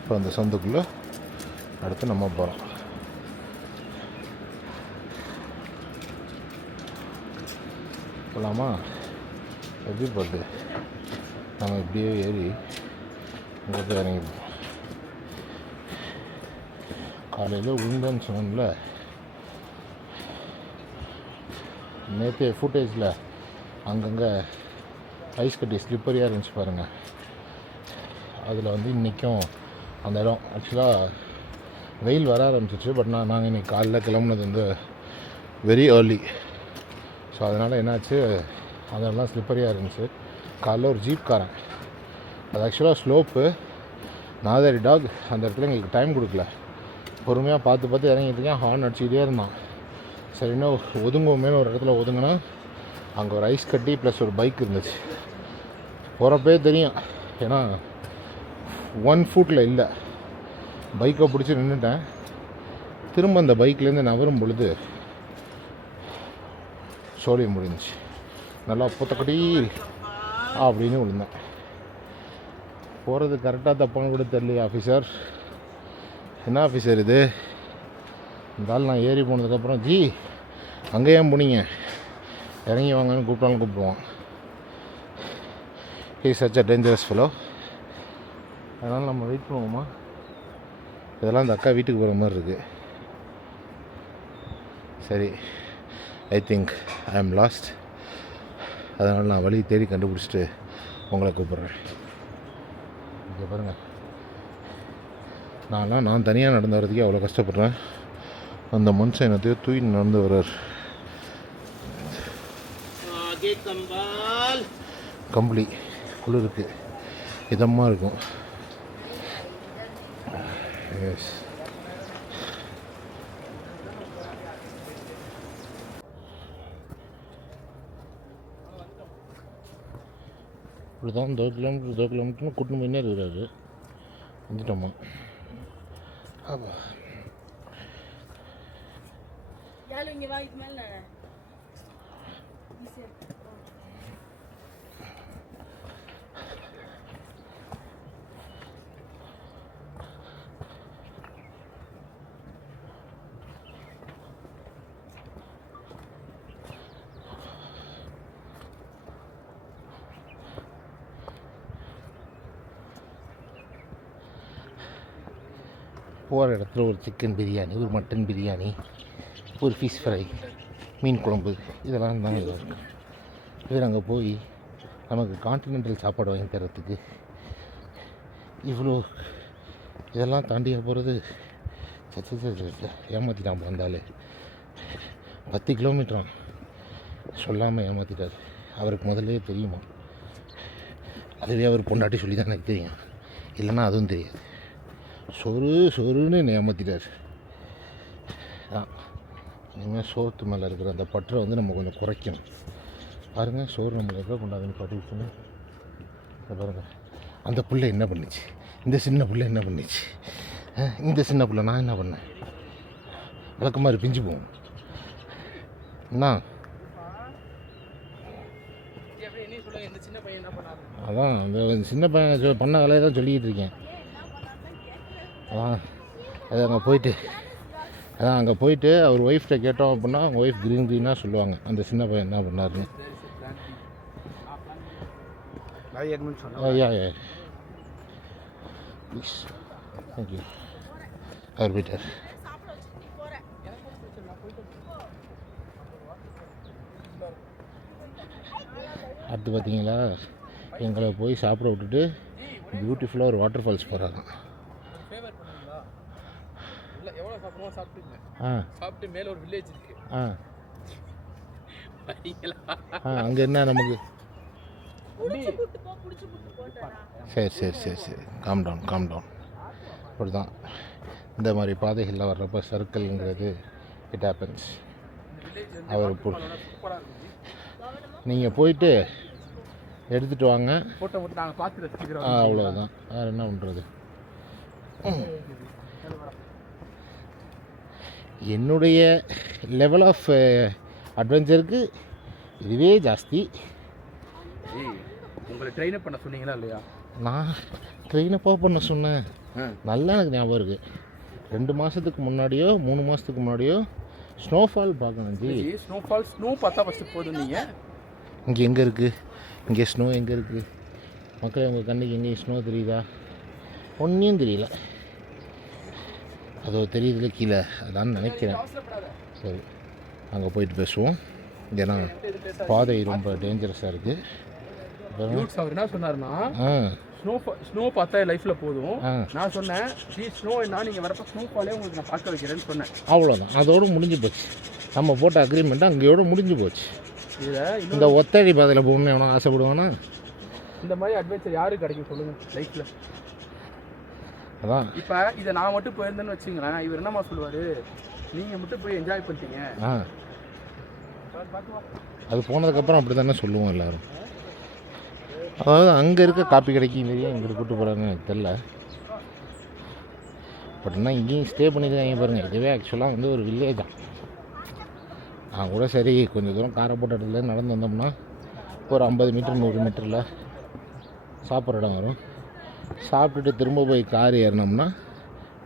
இப்போ அந்த சந்துக்குள்ளே அடுத்து நம்ம போகிறோம். போகலாமா? எப்படி போகுது? நம்ம இப்படியே ஏறி இங்கே போய் இறங்கிப்போம். காலையில் உளுந்தன்னு சொன்னோம்ல, நேற்று ஃபுட்டேஜில் அங்கங்கே ஐஸ் கட்டி ஸ்லிப்பரியாக இருந்துச்சு பாருங்கள். அதில் வந்து இன்றைக்கும் அந்த இடம் ஆக்சுவலாக வெயில் வர ஆரம்பிச்சிச்சு. பட் நாங்கள் இன்றைக்கி காலையில் கிளம்புனது வந்து வெரி ஏர்லி. ஸோ அதனால் என்னாச்சு, அதெல்லாம் ஸ்லிப்பரியாக இருந்துச்சு. காலைல ஒரு ஜீப்காரன், அது ஆக்சுவலாக ஸ்லோப்பு, நாதாரி டாக், அந்த இடத்துல எங்களுக்கு டைம் கொடுக்கல. பொறுமையாக பார்த்து பார்த்து இறங்கிட்டு இருக்கேன். ஹார்ன் அடிச்சுக்கிட்டே இருந்தான். சரி இன்னும் ஒதுங்குவோமேனு ஒரு இடத்துல ஒதுங்கினா அங்கே ஒரு ஐஸ் கட்டி ப்ளஸ் ஒரு பைக் இருந்துச்சு. போகிறப்பே தெரியும், ஏன்னா 1 ஃபுட்டில் இல்லை. பைக்கை பிடிச்சி நின்றுட்டேன். திரும்ப அந்த பைக்லேருந்து நகரும் பொழுது சோழியம் முடிஞ்சிச்சு. நல்லா புத்தக்கடி அப்படின்னு விழுந்தேன். போகிறது கரெக்டாக தப்பான்னு கூட தெரியல ஆஃபீஸர். என்ன ஆஃபீஸர் இது? இந்த ஆள் நான் ஏறி போனதுக்கப்புறம் ஜி அங்கே ஏன் போனீங்க, இறங்கி வாங்கன்னு கூப்பிட்டாலும் கூப்பிடுவான். Is such a dangerous fellow. அதனால் நம்ம வெயிட் பண்ணுவோமா? இதெல்லாம் இந்த அக்கா வீட்டுக்கு போகிற மாதிரி இருக்குது. சரி, ஐ திங்க் ஐ ஆம் லாஸ்ட். அதனால் நான் வழி தேடி கண்டுபிடிச்சிட்டு உங்களை கூப்பிட்றேன். இங்கே பாருங்கள், நான் தனியாக நடந்து வரதுக்கே அவ்வளோ கஷ்டப்படுறேன். அந்த மனுஷன் என்னத்தையோ தூக்கி நடந்து வர்றார். கம்பளி குளிருக்கு இதமாக இருக்கும். எஸ், இப்படி தான் 2 கிலோமீட்டர்னு கூட்டின்னு போயின்னே இருக்கிறாரு. வந்துட்டோமா? ஆமா, போகிற இடத்துல ஒரு சிக்கன் பிரியாணி, ஒரு மட்டன் பிரியாணி, ஒரு ஃபிஷ் ஃப்ரை, மீன் குழம்பு இதெல்லாம் தான் இதாக இருக்கும். இவர் அங்கே போய் நமக்கு கான்டினென்டல் சாப்பாடு வாங்கி தரத்துக்கு இவ்வளோ இதெல்லாம் தாண்டியாக போகிறது. ஏமாற்றிட்டான் வந்தாலே. 10 கிலோமீட்டரான் சொல்லாமல் ஏமாற்றிட்டார். அவருக்கு முதல்ல தெரியுமா? அதுவே அவர் பொண்டாட்டி சொல்லி தான் எனக்கு தெரியும், இல்லைன்னா அதுவும் தெரியாது. சொருன்னு என்னை ஏமாற்றிட்டார். இனிமேல் சோத்து மேலே இருக்கிற அந்த பற்றை வந்து நம்ம கொஞ்சம் குறைக்கணும். பாருங்கள், சோறு நம்ம எவ்வளோ கொண்டாதுன்னு பார்த்துக்கிட்டுன்னு பாருங்கள். அந்த பிள்ளை என்ன பண்ணிச்சு, இந்த சின்ன பிள்ளை என்ன பண்ணிச்சு, இந்த சின்ன பிள்ளை நான் என்ன பண்ணேன்? விளக்க மாதிரி பிஞ்சு போவோம். என்ன அதான் அந்த சின்ன பையன் பண்ண வேலையை தான் சொல்லிக்கிட்டு இருக்கேன். அது அங்கே போயிட்டு அவர் ஒய்ஃப்கிட்ட கேட்டோம் அப்படின்னா அவங்க ஒய்ஃப் க்ரீனாக சொல்லுவாங்க அந்த சின்ன பையன் என்ன பண்ணாருன்னு. Please, thank you. அவர் போயிட்டார். அடுத்து பார்த்தீங்களா, எங்களை போய் சாப்பிட விட்டுட்டு பியூட்டிஃபுல்லாக ஒரு வாட்டர் ஃபால்ஸ் போகிறாங்க. சாப்பிட்டு மேல ஒரு வில்லேஜ் இருக்கு. அங்கே என்ன நமக்கு சரி காம் டவுன். அப்படி தான் இந்த மாதிரி பாதைகளில் வர்றப்போ சர்க்கிள்ங்கிறது இட் ஹேப்பன்ஸ். அவர் நீங்கள் போயிட்டு எடுத்துகிட்டு வாங்க, அவ்வளோதான். வேறு என்ன பண்ணுறது? என்னுடைய லெவல் ஆஃப் அட்வென்ச்சருக்கு இதுவே ஜாஸ்தி. உங்களை ட்ரெயினப் பண்ண சொன்னீங்களா இல்லையா? நான் ட்ரெயினப்பாக பண்ண சொன்னேன். நல்லா எனக்கு ஞாபகம் இருக்குது. 2 மாதத்துக்கு முன்னாடியோ 3 மாதத்துக்கு முன்னாடியோ ஸ்னோஃபால் பார்க்கணும் ஜி. ஸ்னோ பார்த்தா ஃபஸ்ட்டு போதும். நீங்கள் இங்கே எங்கே இருக்குது? இங்கே ஸ்னோ எங்கே இருக்குது? மக்கள் உங்கள் கண்ணுக்கு எங்கேயும் ஸ்னோ தெரியுதா? ஒன்றையும் தெரியல. அதோ தெரியுதுல கீழே, அதான் நினைக்கிறேன். சரி, அங்கே போயிட்டு பேசுவோம். ஏன்னா பாதை ரொம்ப டேஞ்சரஸாக இருக்குது. அவர் என்ன சொன்னார்னா, ஸ்னோ பார்த்தா லைஃப்பில் போதும். நான் சொன்னேன் ஸ்னோ என்ன, நீங்கள் வரப்போ ஸ்னோஃபாலே உங்களுக்கு நான் பார்க்க வைக்கிறேன்னு சொன்னேன். அவ்வளோதான், அதோடு முடிஞ்சு போச்சு. நம்ம போட்ட அக்ரிமெண்ட்டு அங்கேயோடு முடிஞ்சு போச்சு. இதில் இந்த ஒத்தடி பாதையில் போகணும்னு எவனோ ஆசைப்படுவானா? இந்த மாதிரி அட்வென்ச்சர் யாருக்கு கிடைக்கும் சொல்லுங்கள் லைஃப்பில்? அதான் இப்போ இதை நான் மட்டும் போயிருந்தேன்னு வச்சுங்களேன், இவர் என்னம்மா சொல்லுவார், நீங்கள் மட்டும் போய் என்ஜாய் பண்ணிட்டீங்க. அது போனதுக்கப்புறம் அப்படி தானே சொல்லுவோம் எல்லோரும். அதாவது அங்கே இருக்க காப்பி கடைக்கு மாரியே இங்கே கூப்பிட்டு போகிறாங்க எனக்கு தெரில. பட்னா இங்கேயும் ஸ்டே பண்ணியிருக்காங்க பாருங்கள். இதுவே ஆக்சுவலாக வந்து ஒரு வில்லேஜ் தான். நான் கூட சரி கொஞ்சம் தூரம் காரை போட்ட இடத்துல நடந்து வந்தோம்னா ஒரு 50 மீட்டர் 100 மீட்டரில் சாப்பிட்ற இடம் வரும். சாப்பிட்டுட்டு திரும்ப போய் கார் ஏறினோம்னா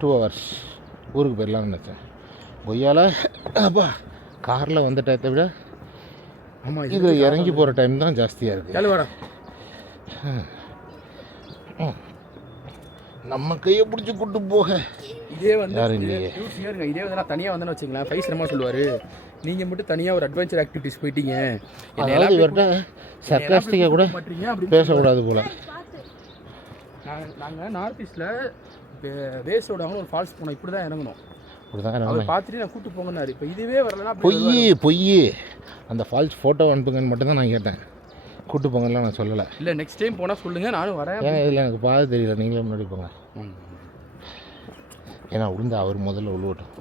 2 hours ஊருக்கு போயிடலாம்னு நினச்சேன். கொய்யால அப்பா காரில் வந்த டயத்தை விட ஆமாம் இது இறங்கி போகிற டைம் தான் ஜாஸ்தியாக இருக்குது. கேளுவாடா. நம்ம கையை பிடிச்சி கூட்டு போக இதே வந்து யாரும் இல்லையே. இதே வந்து நான் தனியாக வந்தேன்னு வச்சுங்களேன், ஃபைஸ் என்னமா சொல்லுவார், நீங்கள் மட்டும் தனியாக ஒரு அட்வென்ச்சர் ஆக்டிவிட்டிஸ் போயிட்டீங்க, அதாவது இவர்கிட்ட சர்க்காஸ்டிக்காக கூட மாட்டீங்க அப்படின்னு பேசக்கூடாது போல். நாங்கள் நார்த் ஈஸ்ட்டில் வேஸோட ஒரு ஃபால்ஸ் போனோம், இப்படி தான் இறங்கணும். அப்படி தான் அவர் பார்த்துட்டு நான் கூப்பிட்டு போங்கன்னாரு. இப்போ இதுவே வரலன்னா பொய் அந்த ஃபால்ஸ் ஃபோட்டோ அனுப்புங்கன்னு மட்டும் தான் நான் கேட்டேன், கூட்டு போங்கலாம் நான் சொல்லலை. இல்லை நெக்ஸ்ட் டைம் போனால் சொல்லுங்கள், நானும் வரேன். ஏன்னா இதில் எனக்கு பாது தெரியல, நீங்களே முன்னாடி போங்க. ஏன்னா விழுந்தா அவர் முதல்ல உழுவட்டும்.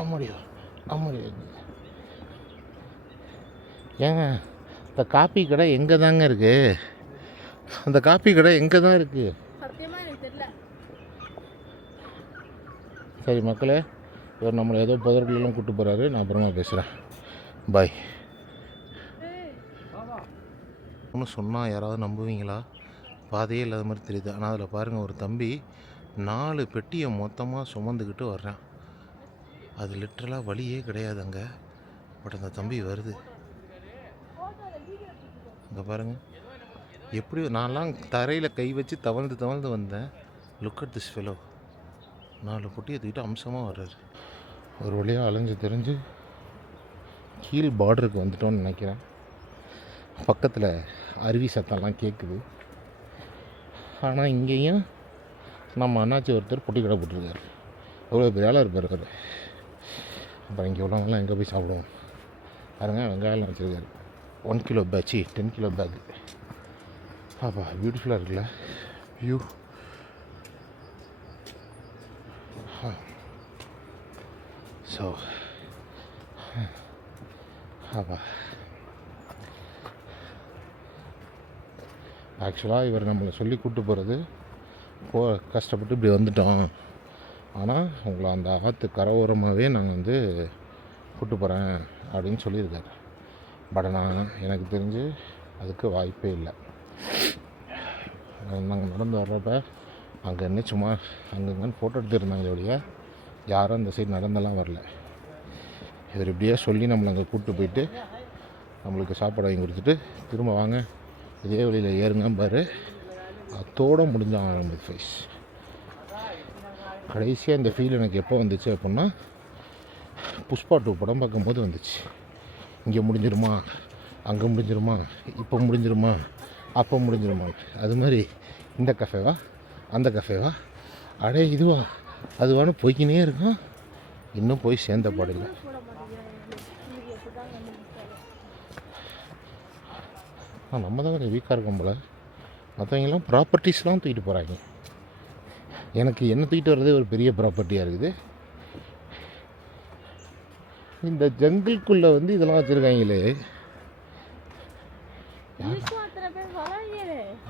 ஆமாடியோ ஏங்க இந்த காப்பி கடை எங்கே தாங்க இருக்குது? அந்த காப்பி கடை எங்கே தான் இருக்குது? சரி மக்களே, இவர் நம்மளை ஏதோ புதர்களெல்லாம் கூப்பிட்டு போகிறாரு. நான் அப்புறமா பேசுகிறேன். பாய். ஒன்று சொன்னால் யாராவது நம்புவீங்களா? பாதையே இல்லாத மாதிரி தெரியுது. ஆனால் அதில் பாருங்கள், ஒரு தம்பி 4 பெட்டியை மொத்தமாக சுமந்துக்கிட்டு வர்றான். அது லிட்ரலாக வழியே கிடையாது அங்கே. பட் அந்த தம்பி வருது. அங்கே பாருங்கள் எப்படி. நான்லாம் தரையில் கை வச்சு தவழ்ந்து வந்தேன். Look at this fellow. 4 பொட்டியை தூக்கிட்டு அம்சமாக வர்றாரு. ஒரு வழியாக அலைஞ்சு தெரிஞ்சு கீழ் பார்டருக்கு வந்துட்டோன்னு நினைக்கிறேன். பக்கத்தில் அருவி சத்தம்லாம் கேட்குது. ஆனால் இங்கேயும் நம்ம அண்ணாச்சி ஒருத்தர் பொட்டி கடை போட்டிருக்காரு. எவ்வளோ பெரிய ஆளாக இருப்பார் அவர். அப்புறம் இங்கே உள்ளவங்கலாம் எங்கே போய் சாப்பிடுவோம் பாருங்க. வெங்காயம்லாம் வச்சுருக்காரு. 1 கிலோ பேட்சி 10 கிலோ பேக். பாப்பா பியூட்டிஃபுல்லாக இருக்குல்ல வியூ. ஸோ ஆப்பா ஆக்சுவலாக இவர் நம்மளை சொல்லி கூப்பிட்டு போகிறது கஷ்டப்பட்டு இப்படி வந்துட்டோம், ஆனால் உங்களை அந்த ஆற்று கரையோரமாகவே நாங்கள் வந்து கூப்பிட்டு போகிறேன் அப்படின்னு சொல்லியிருக்காரு. பட் ஆனால் எனக்கு தெரிஞ்சு அதுக்கு வாய்ப்பே இல்லை. நாங்கள் நடந்து வர்றப்ப அங்கே என்ன சும்மா அங்கங்கன்னு ஃபோட்டோ எடுத்துருந்தாங்க ஒழிய யாரும் அந்த சைடு நடந்தெல்லாம் வரல. இவர் இப்படியே சொல்லி நம்மளை அங்கே கூப்பிட்டு போயிட்டு நம்மளுக்கு சாப்பாடு வாங்கி கொடுத்துட்டு திரும்ப வாங்க இதே வழியில் ஏறுங்க பாரு. அதோடு முடிஞ்சான் ஆரம்பி ஃபேஸ். கடைசியாக இந்த ஃபீல் எனக்கு எப்போ வந்துச்சு அப்படின்னா புஷ்பா 2 படம் பார்க்கும்போது வந்துச்சு. இங்கே முடிஞ்சிருமா, அங்கே முடிஞ்சிருமா, இப்போ முடிஞ்சிருமா, அப்போ முடிஞ்சிருமா. அது மாதிரி இந்த கஃபேவா அந்த கஃபேவா அடே இதுவா அதுவானு போய்க்கினே இருக்கும். இன்னும் போய் சேர்ந்த பாடில்லை. நம்ம தான் கொஞ்சம் வீக்காக இருக்கோம் போல். மற்றவங்கெல்லாம் ப்ராப்பர்ட்டிஸ்லாம் தூக்கிட்டு போகிறாங்க. எனக்கு என்ன தூக்கிட்டு வர்றதே ஒரு பெரிய ப்ராப்பர்ட்டியாக இருக்குது. இந்த ஜங்கிள்குள்ளே வந்து இதெல்லாம் வச்சுருக்காங்களே.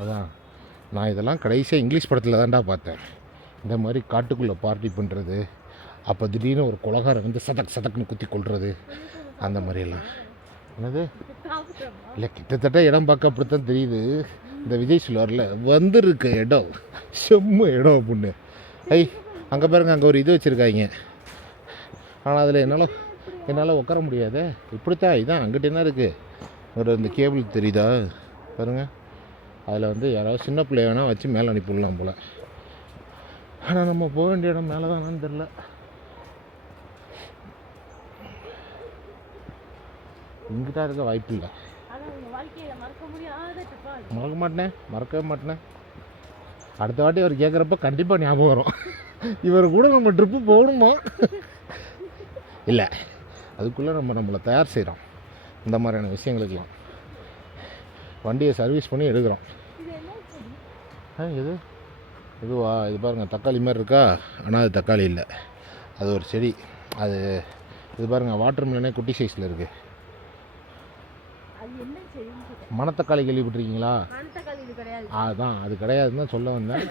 அதான் நான் இதெல்லாம் கடைசியாக இங்கிலீஷ் படத்தில் தான்டா பார்த்தேன். இந்த மாதிரி காட்டுக்குள்ளே பார்ட்டி பண்ணுறது, அப்போ திடீர்னு ஒரு கொலகாரம் வந்து சதக்குன்னு குத்தி கொள்வது, அந்த மாதிரியெல்லாம். என்னது இல்லை கிட்டத்தட்ட இடம் பார்க்க அப்படித்தான் தெரியுது. இந்த விஜய் சொல்லுவார்ல வந்துருக்கு இடம் செம்ம இடம் அப்படின்னு. அங்கே பாருங்க, அங்கே ஒரு இது வச்சுருக்காங்க. ஆனால் அதில் என்னால் உட்கார முடியாது. இப்படித்தான் இதான் அங்கிட்ட என்ன இருக்குது, ஒரு இந்த கேபிள் தெரியுதா பாருங்கள். அதில் வந்து யாராவது சின்ன பிள்ளைய வேணால் வச்சு மேலே அனுப்பிடலாம் போல். ஆனால் நம்ம போக வேண்டிய இடம் மேலே தானு தெரில. இங்கிட்ட இருக்க வாய்ப்பு இல்லை. மறக்கவே மாட்டேன். அடுத்த வாட்டி அவர் கேட்குறப்ப கண்டிப்பாக ஞாபகம் வரும். இவர் கூட நம்ம ட்ரிப்பு போகணுமா இல்லை, அதுக்குள்ளே நம்மளை தயார் செய்கிறோம் இந்த மாதிரியான விஷயங்களுக்கெல்லாம். வண்டியை சர்வீஸ் பண்ணி எடுக்கிறோம். இதுவா இது பாருங்கள், தக்காளி மாதிரி இருக்கா, ஆனால் அது தக்காளி இல்லை, அது ஒரு செடி. அது இது பாருங்கள், வாட்டர் மிலனே குட்டி சைஸில் இருக்குது. மணத்தக்காளி கேள்விப்பட்டிருக்கீங்களா? அதுதான், அது கிடையாதுன்னு தான் சொல்ல வந்தேன்.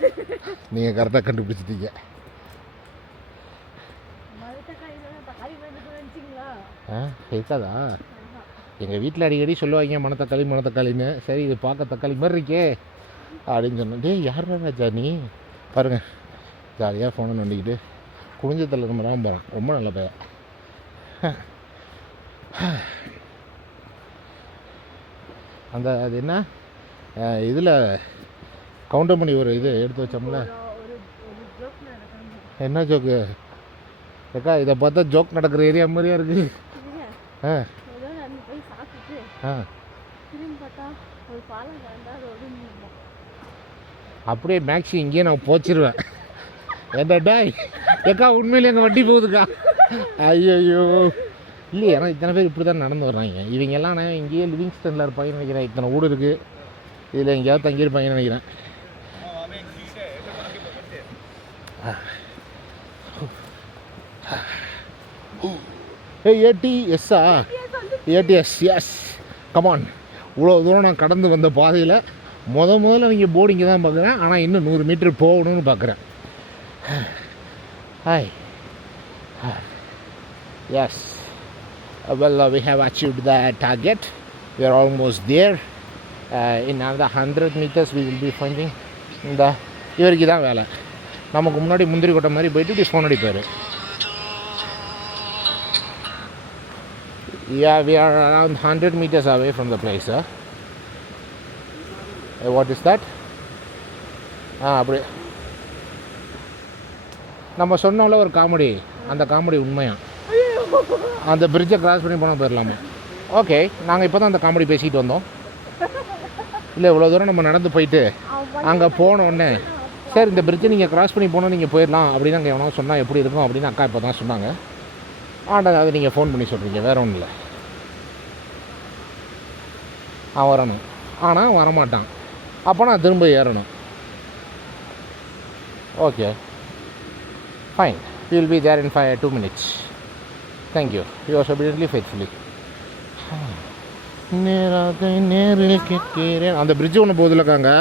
நீங்கள் கரெக்டாக கண்டுபிடிச்சிட்டீங்க. இருக்காதா? எங்கள் வீட்டில் அடிக்கடி சொல்லுவாங்க மணத்தக்காளின்னு. சரி இது பார்க்க தக்காளி மாதிரி இருக்கே அப்படின்னு சொன்னேன். டே யார் ராஜா நீ? பாருங்கள் ஜாலியாக ஃபோனை நோண்டிக்கிட்டு குனிஞ்சத்தில் நம்பராமல் போகிறான். ரொம்ப நல்ல பையன். அந்த அது என்ன இதில் கவுண்டர் பண்ணி ஒரு இது எடுத்து வச்சோம்ல. என்ன ஜோக்கு ஏக்கா? இதை பார்த்தா ஜோக் நடக்கிற ஏரியா மாதிரியா இருக்குது. ஆ ஆ அப்படியே மேக்ஸி இங்கேயே நான் போச்சிருவேன். ஏதாடா ஏக்கா உண்மையிலே எங்கள் வண்டி போகுதுக்கா. ஐயோ இல்லை, ஏன்னா இத்தனை பேர் இப்படி தான் நடந்து வர்றாங்க. இவங்க எல்லாம் இங்கேயே லிவிங்ஸ்டனில் இருப்பாங்கன்னு நினைக்கிறேன். இத்தனை வீடு இருக்குது, இதில் எங்கேயாவது தங்கியிருப்பாங்கன்னு நினைக்கிறேன். ஏடிஎஸ்ஸா? ATS, yes, come on. இவ்வளோ தூரம் நான் கடந்து வந்த பாதையில் முதல்ல அவங்க போர்டிங்கு தான் பார்க்குறேன். ஆனால் இன்னும் 100 மீட்டர் போகணும்னு பார்க்குறேன். Hi, yes, well, we have achieved the target. We are almost there. In another 100 meters we will be finding இந்த இவருக்கு தான் வேலை. நமக்கு முன்னாடி முந்திரி கொட்டை மாதிரி போயிட்டு இப்படி ஃபோன் அடிப்பார். Yeah, we are around 100 meters away from the place. What is that? அப்படி நம்ம சொன்னோம்ல ஒரு காமெடி, அந்த காமெடி உண்மையா? அந்த பிரிட்ஜை கிராஸ் பண்ணி போனால் போயிடலாமே. ஓகே, நாங்கள் இப்போ தான் அந்த காமெடி பேசிக்கிட்டு வந்தோம். இல்லை, இவ்வளோ தூரம் நம்ம நடந்து போயிட்டு அங்கே போனோடனே சார் இந்த பிரிட்ஜை நீங்கள் கிராஸ் பண்ணி போனால் நீங்கள் போயிடலாம் அப்படின்னு அங்கே எவனோ சொன்னால் எப்படி இருக்கும் அப்படின்னு அக்கா இப்போ தான் சொன்னாங்க. அது நீங்கள் ஃபோன் பண்ணி சொல்கிறீங்க, வேறு ஒன்றும் இல்லை. வரணும், ஆனால் வரமாட்டான். அப்போ நான் திரும்ப ஏறணும். Okay, fine, you will be there in 2 minutes. Thank you, you are obediently faithfully. நேரில் கேட்கிறேன். அந்த பிரிட்ஜு ஒன்று போகுதுல்லக்காங்க,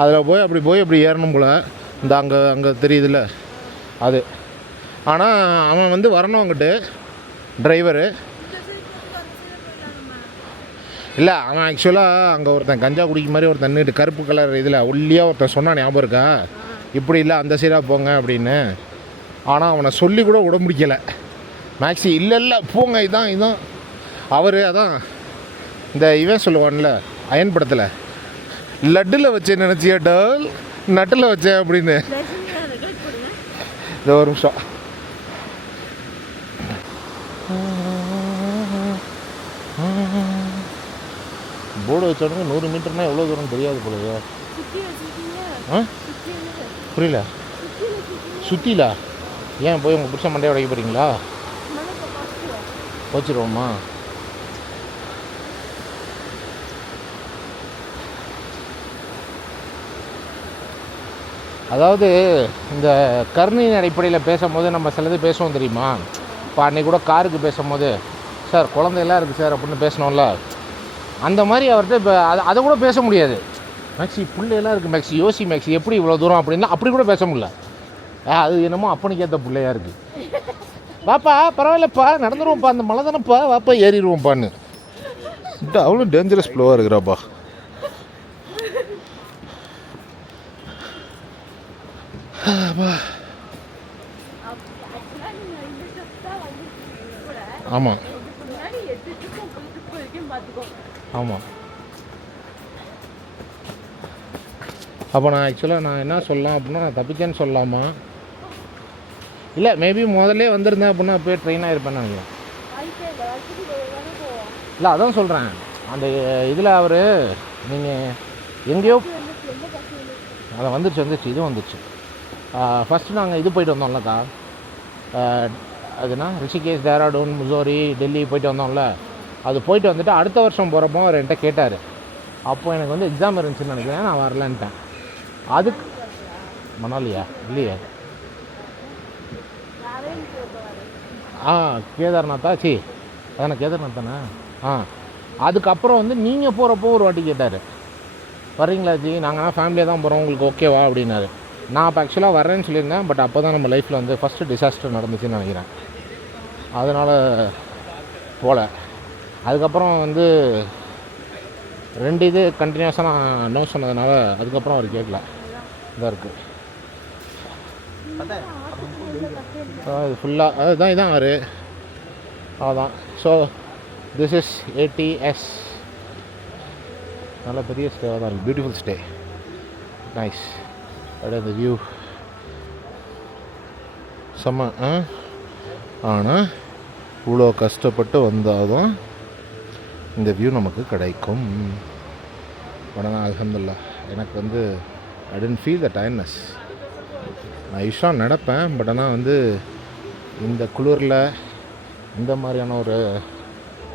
அதில் போய் அப்படி ஏறணும் போல். இந்த அங்கே தெரியுதுல்ல அது. ஆனால் அவன் வந்து வரணும் அங்கிட்டு, டிரைவரு இல்லை. அவன் ஆக்சுவலாக அங்கே ஒருத்தன் கஞ்சா குடிக்க மாதிரி ஒருத்தன் நின்றுட்டு கருப்பு கலர் இதில் ஒல்லியாக ஒருத்தன் சொன்னான், ஞாபகம் இருக்கா? இப்படி இல்லை, அந்த சைடாக போங்க அப்படின்னு. ஆனால் அவனை சொல்லி கூட விட முடிக்கலை மேக்ஸி. இல்லை போங்க, இதான் அவர். அதான் இந்த இவன் சொல்லுவான்ல அயன் படத்தில், லட்டில் வச்சேன் நினச்சியா டல், நட்டில் வச்சேன் அப்படின்னு. இந்த ஒரு நிமிஷம். போர்டு வச்சோடனே 100 மீட்டர்னால் எவ்வளோ தூரம் தெரியாது போலயே. புரியல? சுற்றிலா? ஏன் போய் உங்கள் புருஷன் மண்டையை உடைக்க போகிறீங்களா? வச்சுருவோம்மா. அதாவது இந்த கருணையின் அடிப்படையில் பேசும்போது நம்ம சிலது பேசுவோம் தெரியுமா? இப்போ அன்றைக்கி கூட காருக்கு பேசும்போது, சார் குழந்தையெல்லாம் இருக்குது சார் அப்படின்னு பேசணும்ல, அந்த மாதிரி அவர்கிட்ட இப்போ அதை கூட பேச முடியாது. மேக்ஸி பிள்ளையெல்லாம் இருக்குது மேக்ஸி, யோசி மேக்ஸி எப்படி இவ்வளோ தூரம் அப்படின்னா அப்படி கூட பேச முடியல. அது என்னமோ அப்பனுக்கு ஏற்ற பிள்ளையாக இருக்குது. வாப்பா பரவாயில்லப்பா, நடந்துருவோம்ப்பா, அந்த மலை தானேப்பா, வாப்பா ஏறிடுவோம்ப்பான்னு. அவ்வளோ டேஞ்சரஸ் ஃப்ளோவாக இருக்கிறாப்பா. ஆமாம் ஆமாம். அப்போ நான் ஆக்சுவலாக என்ன சொல்லலாம் அப்படின்னா, நான் தப்பிச்சேன்னு சொல்லலாமா? இல்லை, மேபி முதல்ல வந்திருந்தேன் அப்படின்னா போய் ட்ரெயின் ஆகிருப்பேன்னு நினைக்கிறேன். இல்லை, அதான் சொல்கிறேன். அந்த இதில் அவர் நீங்கள் எங்கேயோ அதை வந்துருச்சு இது வந்துருச்சு. ஃபஸ்ட்டு நாங்கள் இது போயிட்டு வந்தோம்லக்கா, அதுனா ரிஷிகேஷ், டேராடூன், முசோரி, டெல்லி போயிட்டு வந்தோம்ல. அது போயிட்டு வந்துட்டு அடுத்த வருஷம் போகிறப்போ அவர் என்கிட்ட கேட்டார். அப்போது எனக்கு வந்து எக்ஸாம் இருந்துச்சுன்னு நினைக்கிறேன், நான் வரலன்ட்டேன். அதுக்கு மணாலியா? இல்லையே, கேதார்நாத்தா? அதானே கேதார்நாத் தானே. அதுக்கப்புறம் வந்து நீங்கள் போகிறப்போ ஒரு வாட்டி கேட்டார், வர்றீங்களா ஜி, நாங்கள் ஃபேமிலியாக தான் போகிறோம், உங்களுக்கு ஓகேவா அப்படின்னாரு. நான் அப்போ ஆக்சுவலாக வரேன்னு சொல்லியிருந்தேன். பட் அப்போ தான் நம்ம லைஃப்பில் வந்து ஃபஸ்ட்டு டிசாஸ்டர் நடந்துச்சுன்னு நினைக்கிறேன். அதனால் போகல. அதுக்கப்புறம் வந்து 2 இது கண்டினியூஸாக நான் நோ சொன்னதுனால அதுக்கப்புறம் அவர் கேட்கல. இதாக இருக்குது. இது ஃபுல்லாக அதுதான் இதான் ஆறு அதான். So this is ADS. நல்ல பெரிய ஸ்டேவாக தான் இருக்குது. Beautiful stay, nice. அப்படியே அந்த வியூ செம்ம. ஆனால் இவ்வளோ கஷ்டப்பட்டு வந்தாலும் இந்த வியூ நமக்கு கிடைக்கும். உடனே அல்ஹம்துலில்லாஹ் எனக்கு வந்து ஐ டென்ட் ஃபீல் த டயர்ட்னஸ். நான் யூஸ்வலாக நடப்பேன், பட் ஆனால் வந்து இந்த குளிரில் இந்த மாதிரியான ஒரு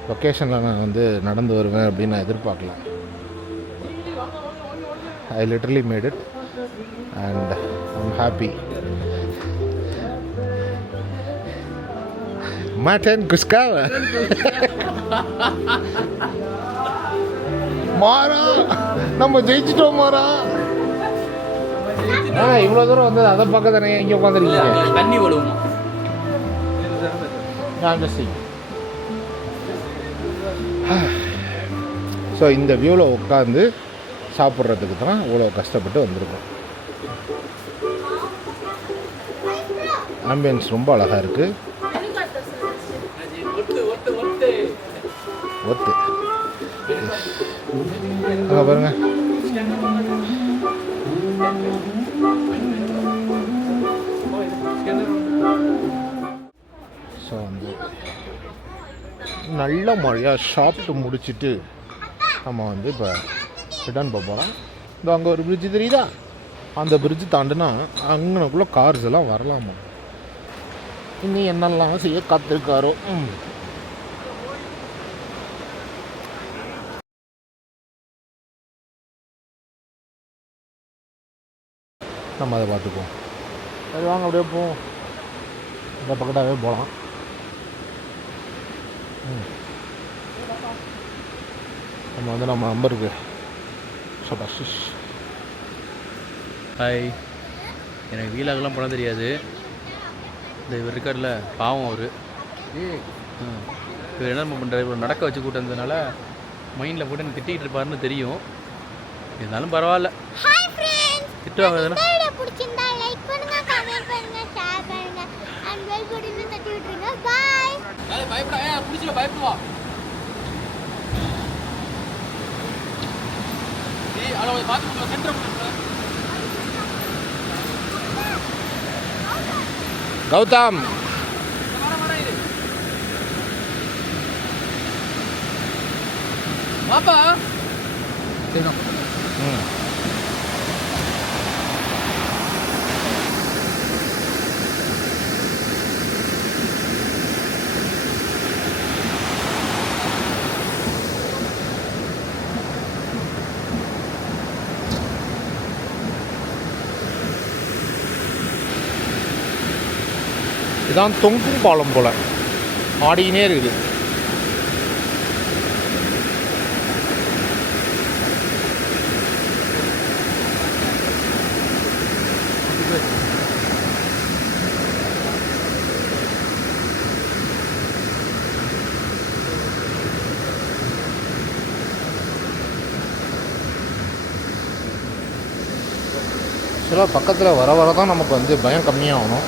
லொக்கேஷனில் நான் வந்து நடந்து வருவேன் அப்படின்னு நான் எதிர்பார்க்கல. I literally made it and I'm happy. Mutton kuskawa. மாறா நம்ம ஜெயிச்சிட்டோம் மாறா. இவ்வளோ தூரம் வந்தது அதை பார்க்க தானே இங்கே உட்காந்துருக்கீங்க. தண்ணி விழுவுமா? ஸோ இந்த வியூவில் உட்காந்து சாப்பிட்றதுக்கு தான் இவ்வளோ கஷ்டப்பட்டு வந்திருக்கோம். ஆம்பியன்ஸ் ரொம்ப அழகாக இருக்குது. ஒத்து அங்கே பாருங்க. ஸோ வந்து நல்ல மழையாக சாப்பிட்டு முடிச்சுட்டு நம்ம வந்து இப்போ ரிட்டர்ன் போக போகிறோம். இந்த அங்கே ஒரு பிரிட்ஜு தெரியுதா? அந்த பிரிட்ஜு தாண்டினா அங்கனக்குள்ளே கார்ஸ் எல்லாம் வரலாமா. இன்னும் என்னெல்லாம் செய்ய காத்திருக்காரோ. நம்ம அதை பார்த்துக்குவோம். சரி வாங்க அப்படியே போவோம். இந்த பக்கத்தாகவே போகலாம். நம்ம வந்து நம்ம நம்பருக்கு சபாஷிஷ். ஹாய், எனக்கு வீலாகலாம் பண்ண தெரியாது. இந்த இவர் இருக்கார்ல பாவம் அவர். இவர் என்ன பண்ணுறாரு, இவர் நடக்க வச்சு கூட்டு வந்ததுனால மைண்டில் போட்டு எனக்கு திட்டிகிட்டு இருப்பாருன்னு தெரியும். இருந்தாலும் பரவாயில்ல, திட்டுவாங்க. அதெல்லாம் பிடிச்சிருந்தா லைக் பண்ணுங்க, கமெண்ட் பண்ணுங்க, ஷேர் பண்ணுங்க அண்ட் பெல் பட்டனை தட்டி விட்டுருங்க. பை. பயப்படா, புடிச்சல பயப்படுவா. ஏய் அல போய் பாத்து சென்டர் கௌதம் பாப்பா சரிண்ணா. இதான் தொங்கும் பாலம் போல் ஆடினே இருக்குது. சில பக்கத்தில் வர வர தான் நமக்கு வந்து பயம் கம்மியாகணும்.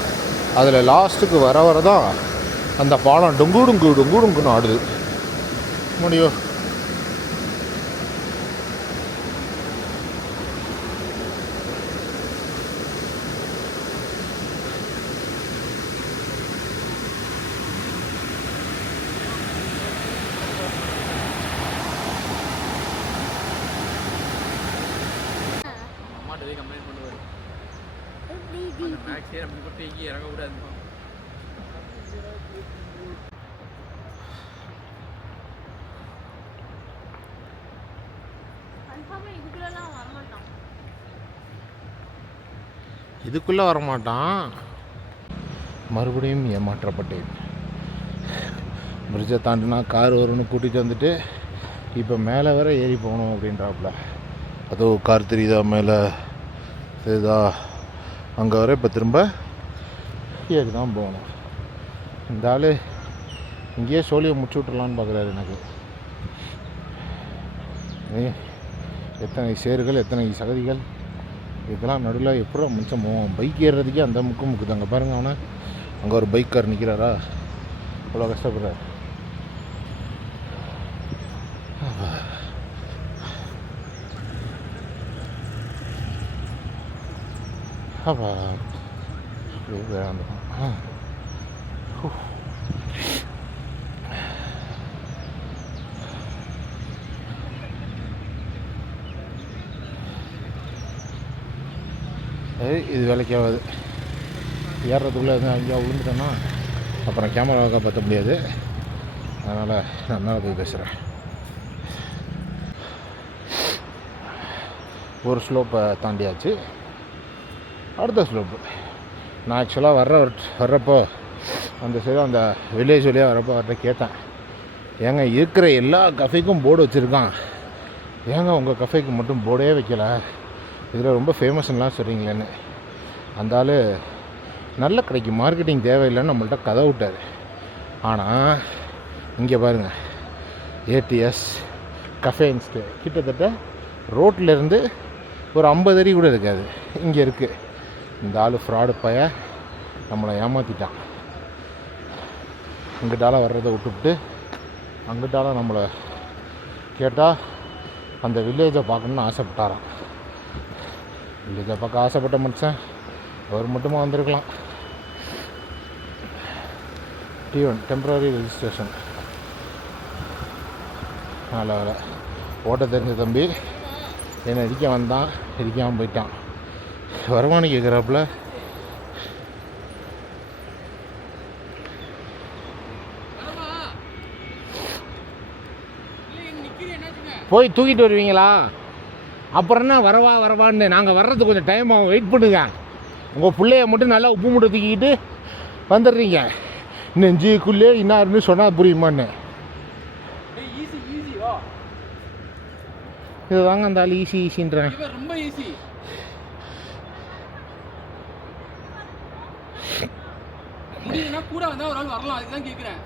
அதில் லாஸ்ட்டுக்கு வர வர தான் அந்த பாலம் டுங்குன்னு ஆடுது. முடியும் அம்மாட்ட கம்ப்ளைண்ட் பண்ணுவார். மேக்ஸே அப்படி போட்டு எங்கேயும் இறங்க கூடாதுமா. இதுக்குள்ளே வரமாட்டான். மறுபடியும் ஏமாற்றப்பட்டேன். பிரிட்ஜை தாண்டினா கார் வரும்னு கூட்டிகிட்டு வந்துட்டு இப்போ மேலே வர ஏறி போகணும் அப்படின்றாப்புல. அதோ கார் தெரியுதா மேலே தெரியுதா? அங்கே வர இப்போ திரும்ப ஏறி தான் போகணும். இந்த ஆள் இங்கேயே சோழியை முடிச்சு விட்டுறலான்னு பார்க்குறாரு. எனக்கு எத்தனை சேர்கள், எத்தனை சகதிகள். இதெல்லாம் நடுவில் எப்படி மிச்சம் பைக் ஏறுறதுக்கே அந்த முக்கு முக்குது. அங்கே பாருங்கள் அவனை, அங்கே ஒரு பைக்கார் நிற்கிறாரா, இவ்வளோ கஷ்டப்படுறாரு. அப்பா வேண்டாம். இது வேலைக்கு ஆகாது. ஏறுறதுக்குள்ளே எதுவும் அங்கேயா விழுந்துட்டேன்னா அப்புறம் கேமராவாக பார்த்த முடியாது. அதனால் நான் மேலே போய் பேசுகிறேன். ஒரு ஸ்லோப்பை தாண்டியாச்சு, அடுத்த ஸ்லோப்பு. நான் ஆக்சுவலாக வர்றப்போ அந்த சைடு அந்த வில்லேஜ் வழியாக வர்றப்போ அவர்கிட்ட கேட்டேன், ஏங்க இருக்கிற எல்லா கஃபேக்கும் போர்டு வச்சுருக்கான், ஏங்க உங்கள் கஃபேக்கு மட்டும் போர்டே வைக்கலை, இதில் ரொம்ப ஃபேமஸ்லாம் சொல்கிறீங்களேன்னு. அந்த ஆள் நல்ல கடைக்கு மார்க்கெட்டிங் தேவையில்லைன்னு நம்மள்ட்ட கதை விட்டார். ஆனால் இங்கே பாருங்கள், ஏடிஎஸ் கஃபேன்ஸ்க்கு கிட்டத்தட்ட ரோட்டிலேருந்து ஒரு 50 அடி கூட இருக்காது, இங்கே இருக்குது. இந்த ஆள் ஃப்ராடு பைய நம்மளை ஏமாற்றிட்டான். இங்கிட்டால வர்றதை விட்டுவிட்டு அங்கிட்டால நம்மளை கேட்டால் அந்த வில்லேஜை பார்க்கணுன்னு ஆசைப்பட்டாராம். வில்லேஜை பார்க்க ஆசைப்பட்ட மனுஷன் அவர் மட்டுமா வந்திருக்கலாம். T1 temporary registration. நல்ல வேலை, ஓட்ட தெரிஞ்ச தம்பி என்னை இடிக்க வந்தான், இடிக்காமல் போயிட்டான். வருமானு கேட்குறாப்புல. போய் தூக்கிட்டு வருவீங்களா? அப்புறம் என்ன வரவான்னு, நாங்கள் வர்றதுக்கு கொஞ்சம் டைம் ஆகும், வெயிட் பண்ணுங்க. உங்கள் பிள்ளைய மட்டும் நல்லா உப்பு மூட்டை தூக்கிக்கிட்டு வந்துடுறீங்க. நெஞ்சுக்குள்ளே இன்னாருன்னு சொன்னால் புரியுமான்னு. இது வாங்க அந்த ஆள் ஈஸின்றேன். ரொம்ப ஈஸி. முடியுதுன்னா கூட வந்தால் ஒரு ஆள் வரலாம், அதுக்கு தான் கேட்குறேன்.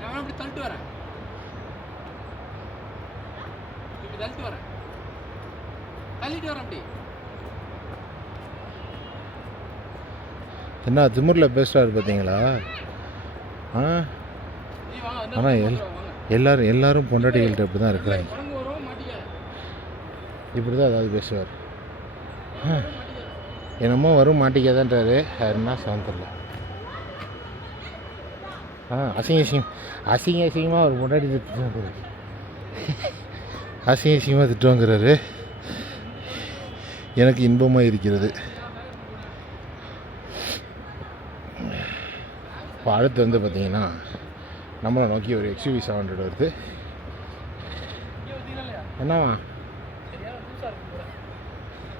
நான் அப்படி தள்ளிட்டு வரேன், இப்படி தள்ளிட்டு வரேன் அப்படி. என்ன திமுறில் பேசுகிறாரு பார்த்தீங்களா? ஆனால் எல்லாரும் பொண்டாட்டிகள்கிட்ட இப்படி தான் இருக்கிறாங்க. இப்படி தான் ஏதாவது பேசுவார். என்னமோ வரும் மாட்டிக்காதான்றாரு. என்ன சாந்தரில் அசிங்கமாக ஒரு பொண்டாட்டி திட்டுவாங்கிறாரு. அசிங்கமாக திட்டுவாங்கிறாரு. எனக்கு இன்பமாக இருக்கிறது. இப்போ அடுத்து வந்து பார்த்திங்கன்னா நம்மளை நோக்கி ஒரு XUV 700 வருது. என்னவா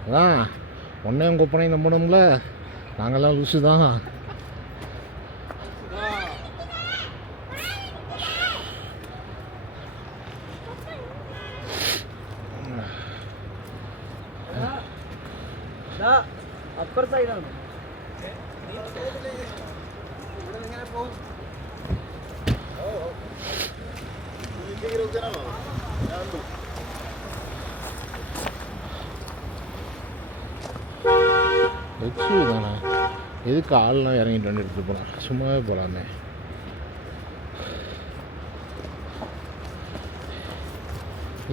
அதான் ஒன்றையும் கொப்பனையும் நம்பணும்ல, நாங்கள்லாம் லூசு தான். അപ്പർ സൈഡാണ്. XUV தானே, எதுக்கு ஆள்லாம் இறங்கிட்டு வந்து எடுத்துகிட்டு போகலாம், சும்மாவே போகலாமே.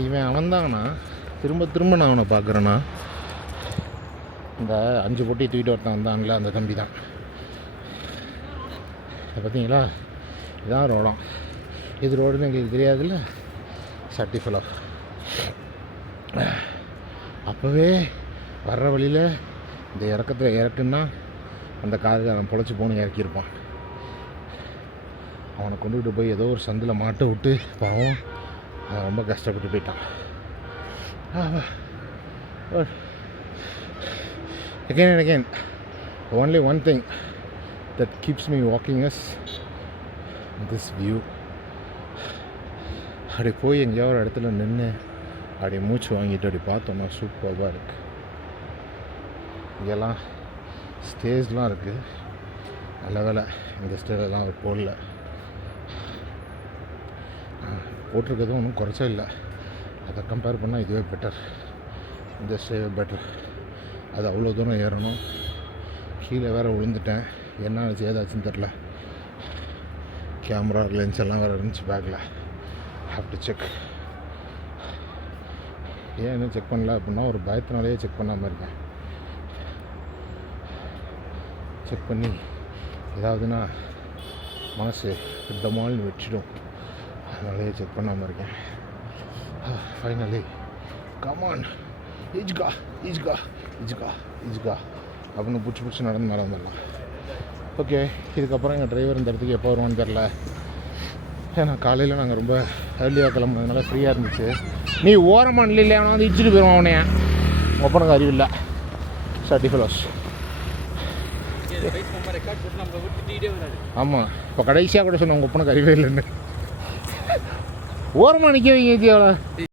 இவன் அவன்தாங்கண்ணா, திரும்ப நான் அவனை பார்க்குறேன்னா, இந்த 5 பொட்டி தூக்கிட்டு ஒருத்தன் வந்தாங்களே அந்த தம்பி தான். பார்த்தீங்களா, இதான் ரோடம். இது ரோடுன்னு எங்களுக்கு தெரியாதுல்ல, சர்டிஃபலோ. அப்போவே வர்ற வழியில் இந்த இறக்கத்தில் இறக்குன்னா அந்த காருக்காரன் பொழைச்சி போகணும் இறக்கியிருப்பான். அவனை கொண்டுகிட்டு போய் ஏதோ ஒரு சந்தில் மாட்ட விட்டு பாவம் அவன் ரொம்ப கஷ்டப்பட்டு போயிட்டான். Again, only one thing that keeps me walking is this view. அப்படி போய் எங்கேயாவது ஒரு இடத்துல நின்று அப்படியே மூச்சு வாங்கிட்டு அப்படி பார்த்தோம்னா சூப்பராக இருக்குது. இங்கெல்லாம் ஸ்டேஜ்லாம் இருக்குது. நல்ல வேலை இந்த ஸ்டேஜெல்லாம் அவர் போடல. போட்டிருக்கிறதும் ஒன்றும் குறைச்சா இல்லை. அதை கம்பேர் பண்ணால் இதுவே பெட்டர். Just better. அது அவ்வளோ தூரம் ஏறணும். கீழே வேறு விழுந்துட்டேன். என்ன ஏதாச்சுன்னு தெரில. கேமரா லென்ஸ் எல்லாம் வேறு இருந்துச்சு பேக்கில். Have to check. ஏன் இன்னும் செக் பண்ணல அப்படின்னா ஒரு பயத்தினாலேயே செக் பண்ணாமல் இருக்கேன். செக் பண்ணி ஏதாவதுன்னா மனசு டமால்னு வச்சிடும். அதனாலேயே செக் பண்ணாமல் இருக்கேன். ஃபைனலி கமான் இஜ்கா இஜ்கா இஜ்கா இஜ்கா அப்படின்னு பிடிச்சி நடந்து மேலே வந்துடலாம். ஓகே, இதுக்கப்புறம் எங்கள் டிரைவர் இந்த இடத்துக்கு எப்போ வருவான்னு தெரில. ஏன்னா காலையில் நாங்கள் ரொம்ப ஏர்லியாக கிளம்புனதுனால ஃப்ரீயாக இருந்துச்சு. நீ ஓரமாக இல்லை அவனை வந்து இடிச்சுட்டு போயிடுவான். அவனையா ஒப்பனுக்கு அறிவில்லை. சர்டிஃபிலோஸ். ஆமாம், இப்போ கடைசியாக கூட சொன்னேன் உங்கள் ஒப்பனுக்கு அறிவே இல்லைன்னு. ஓரமாக நிற்க வைங்க.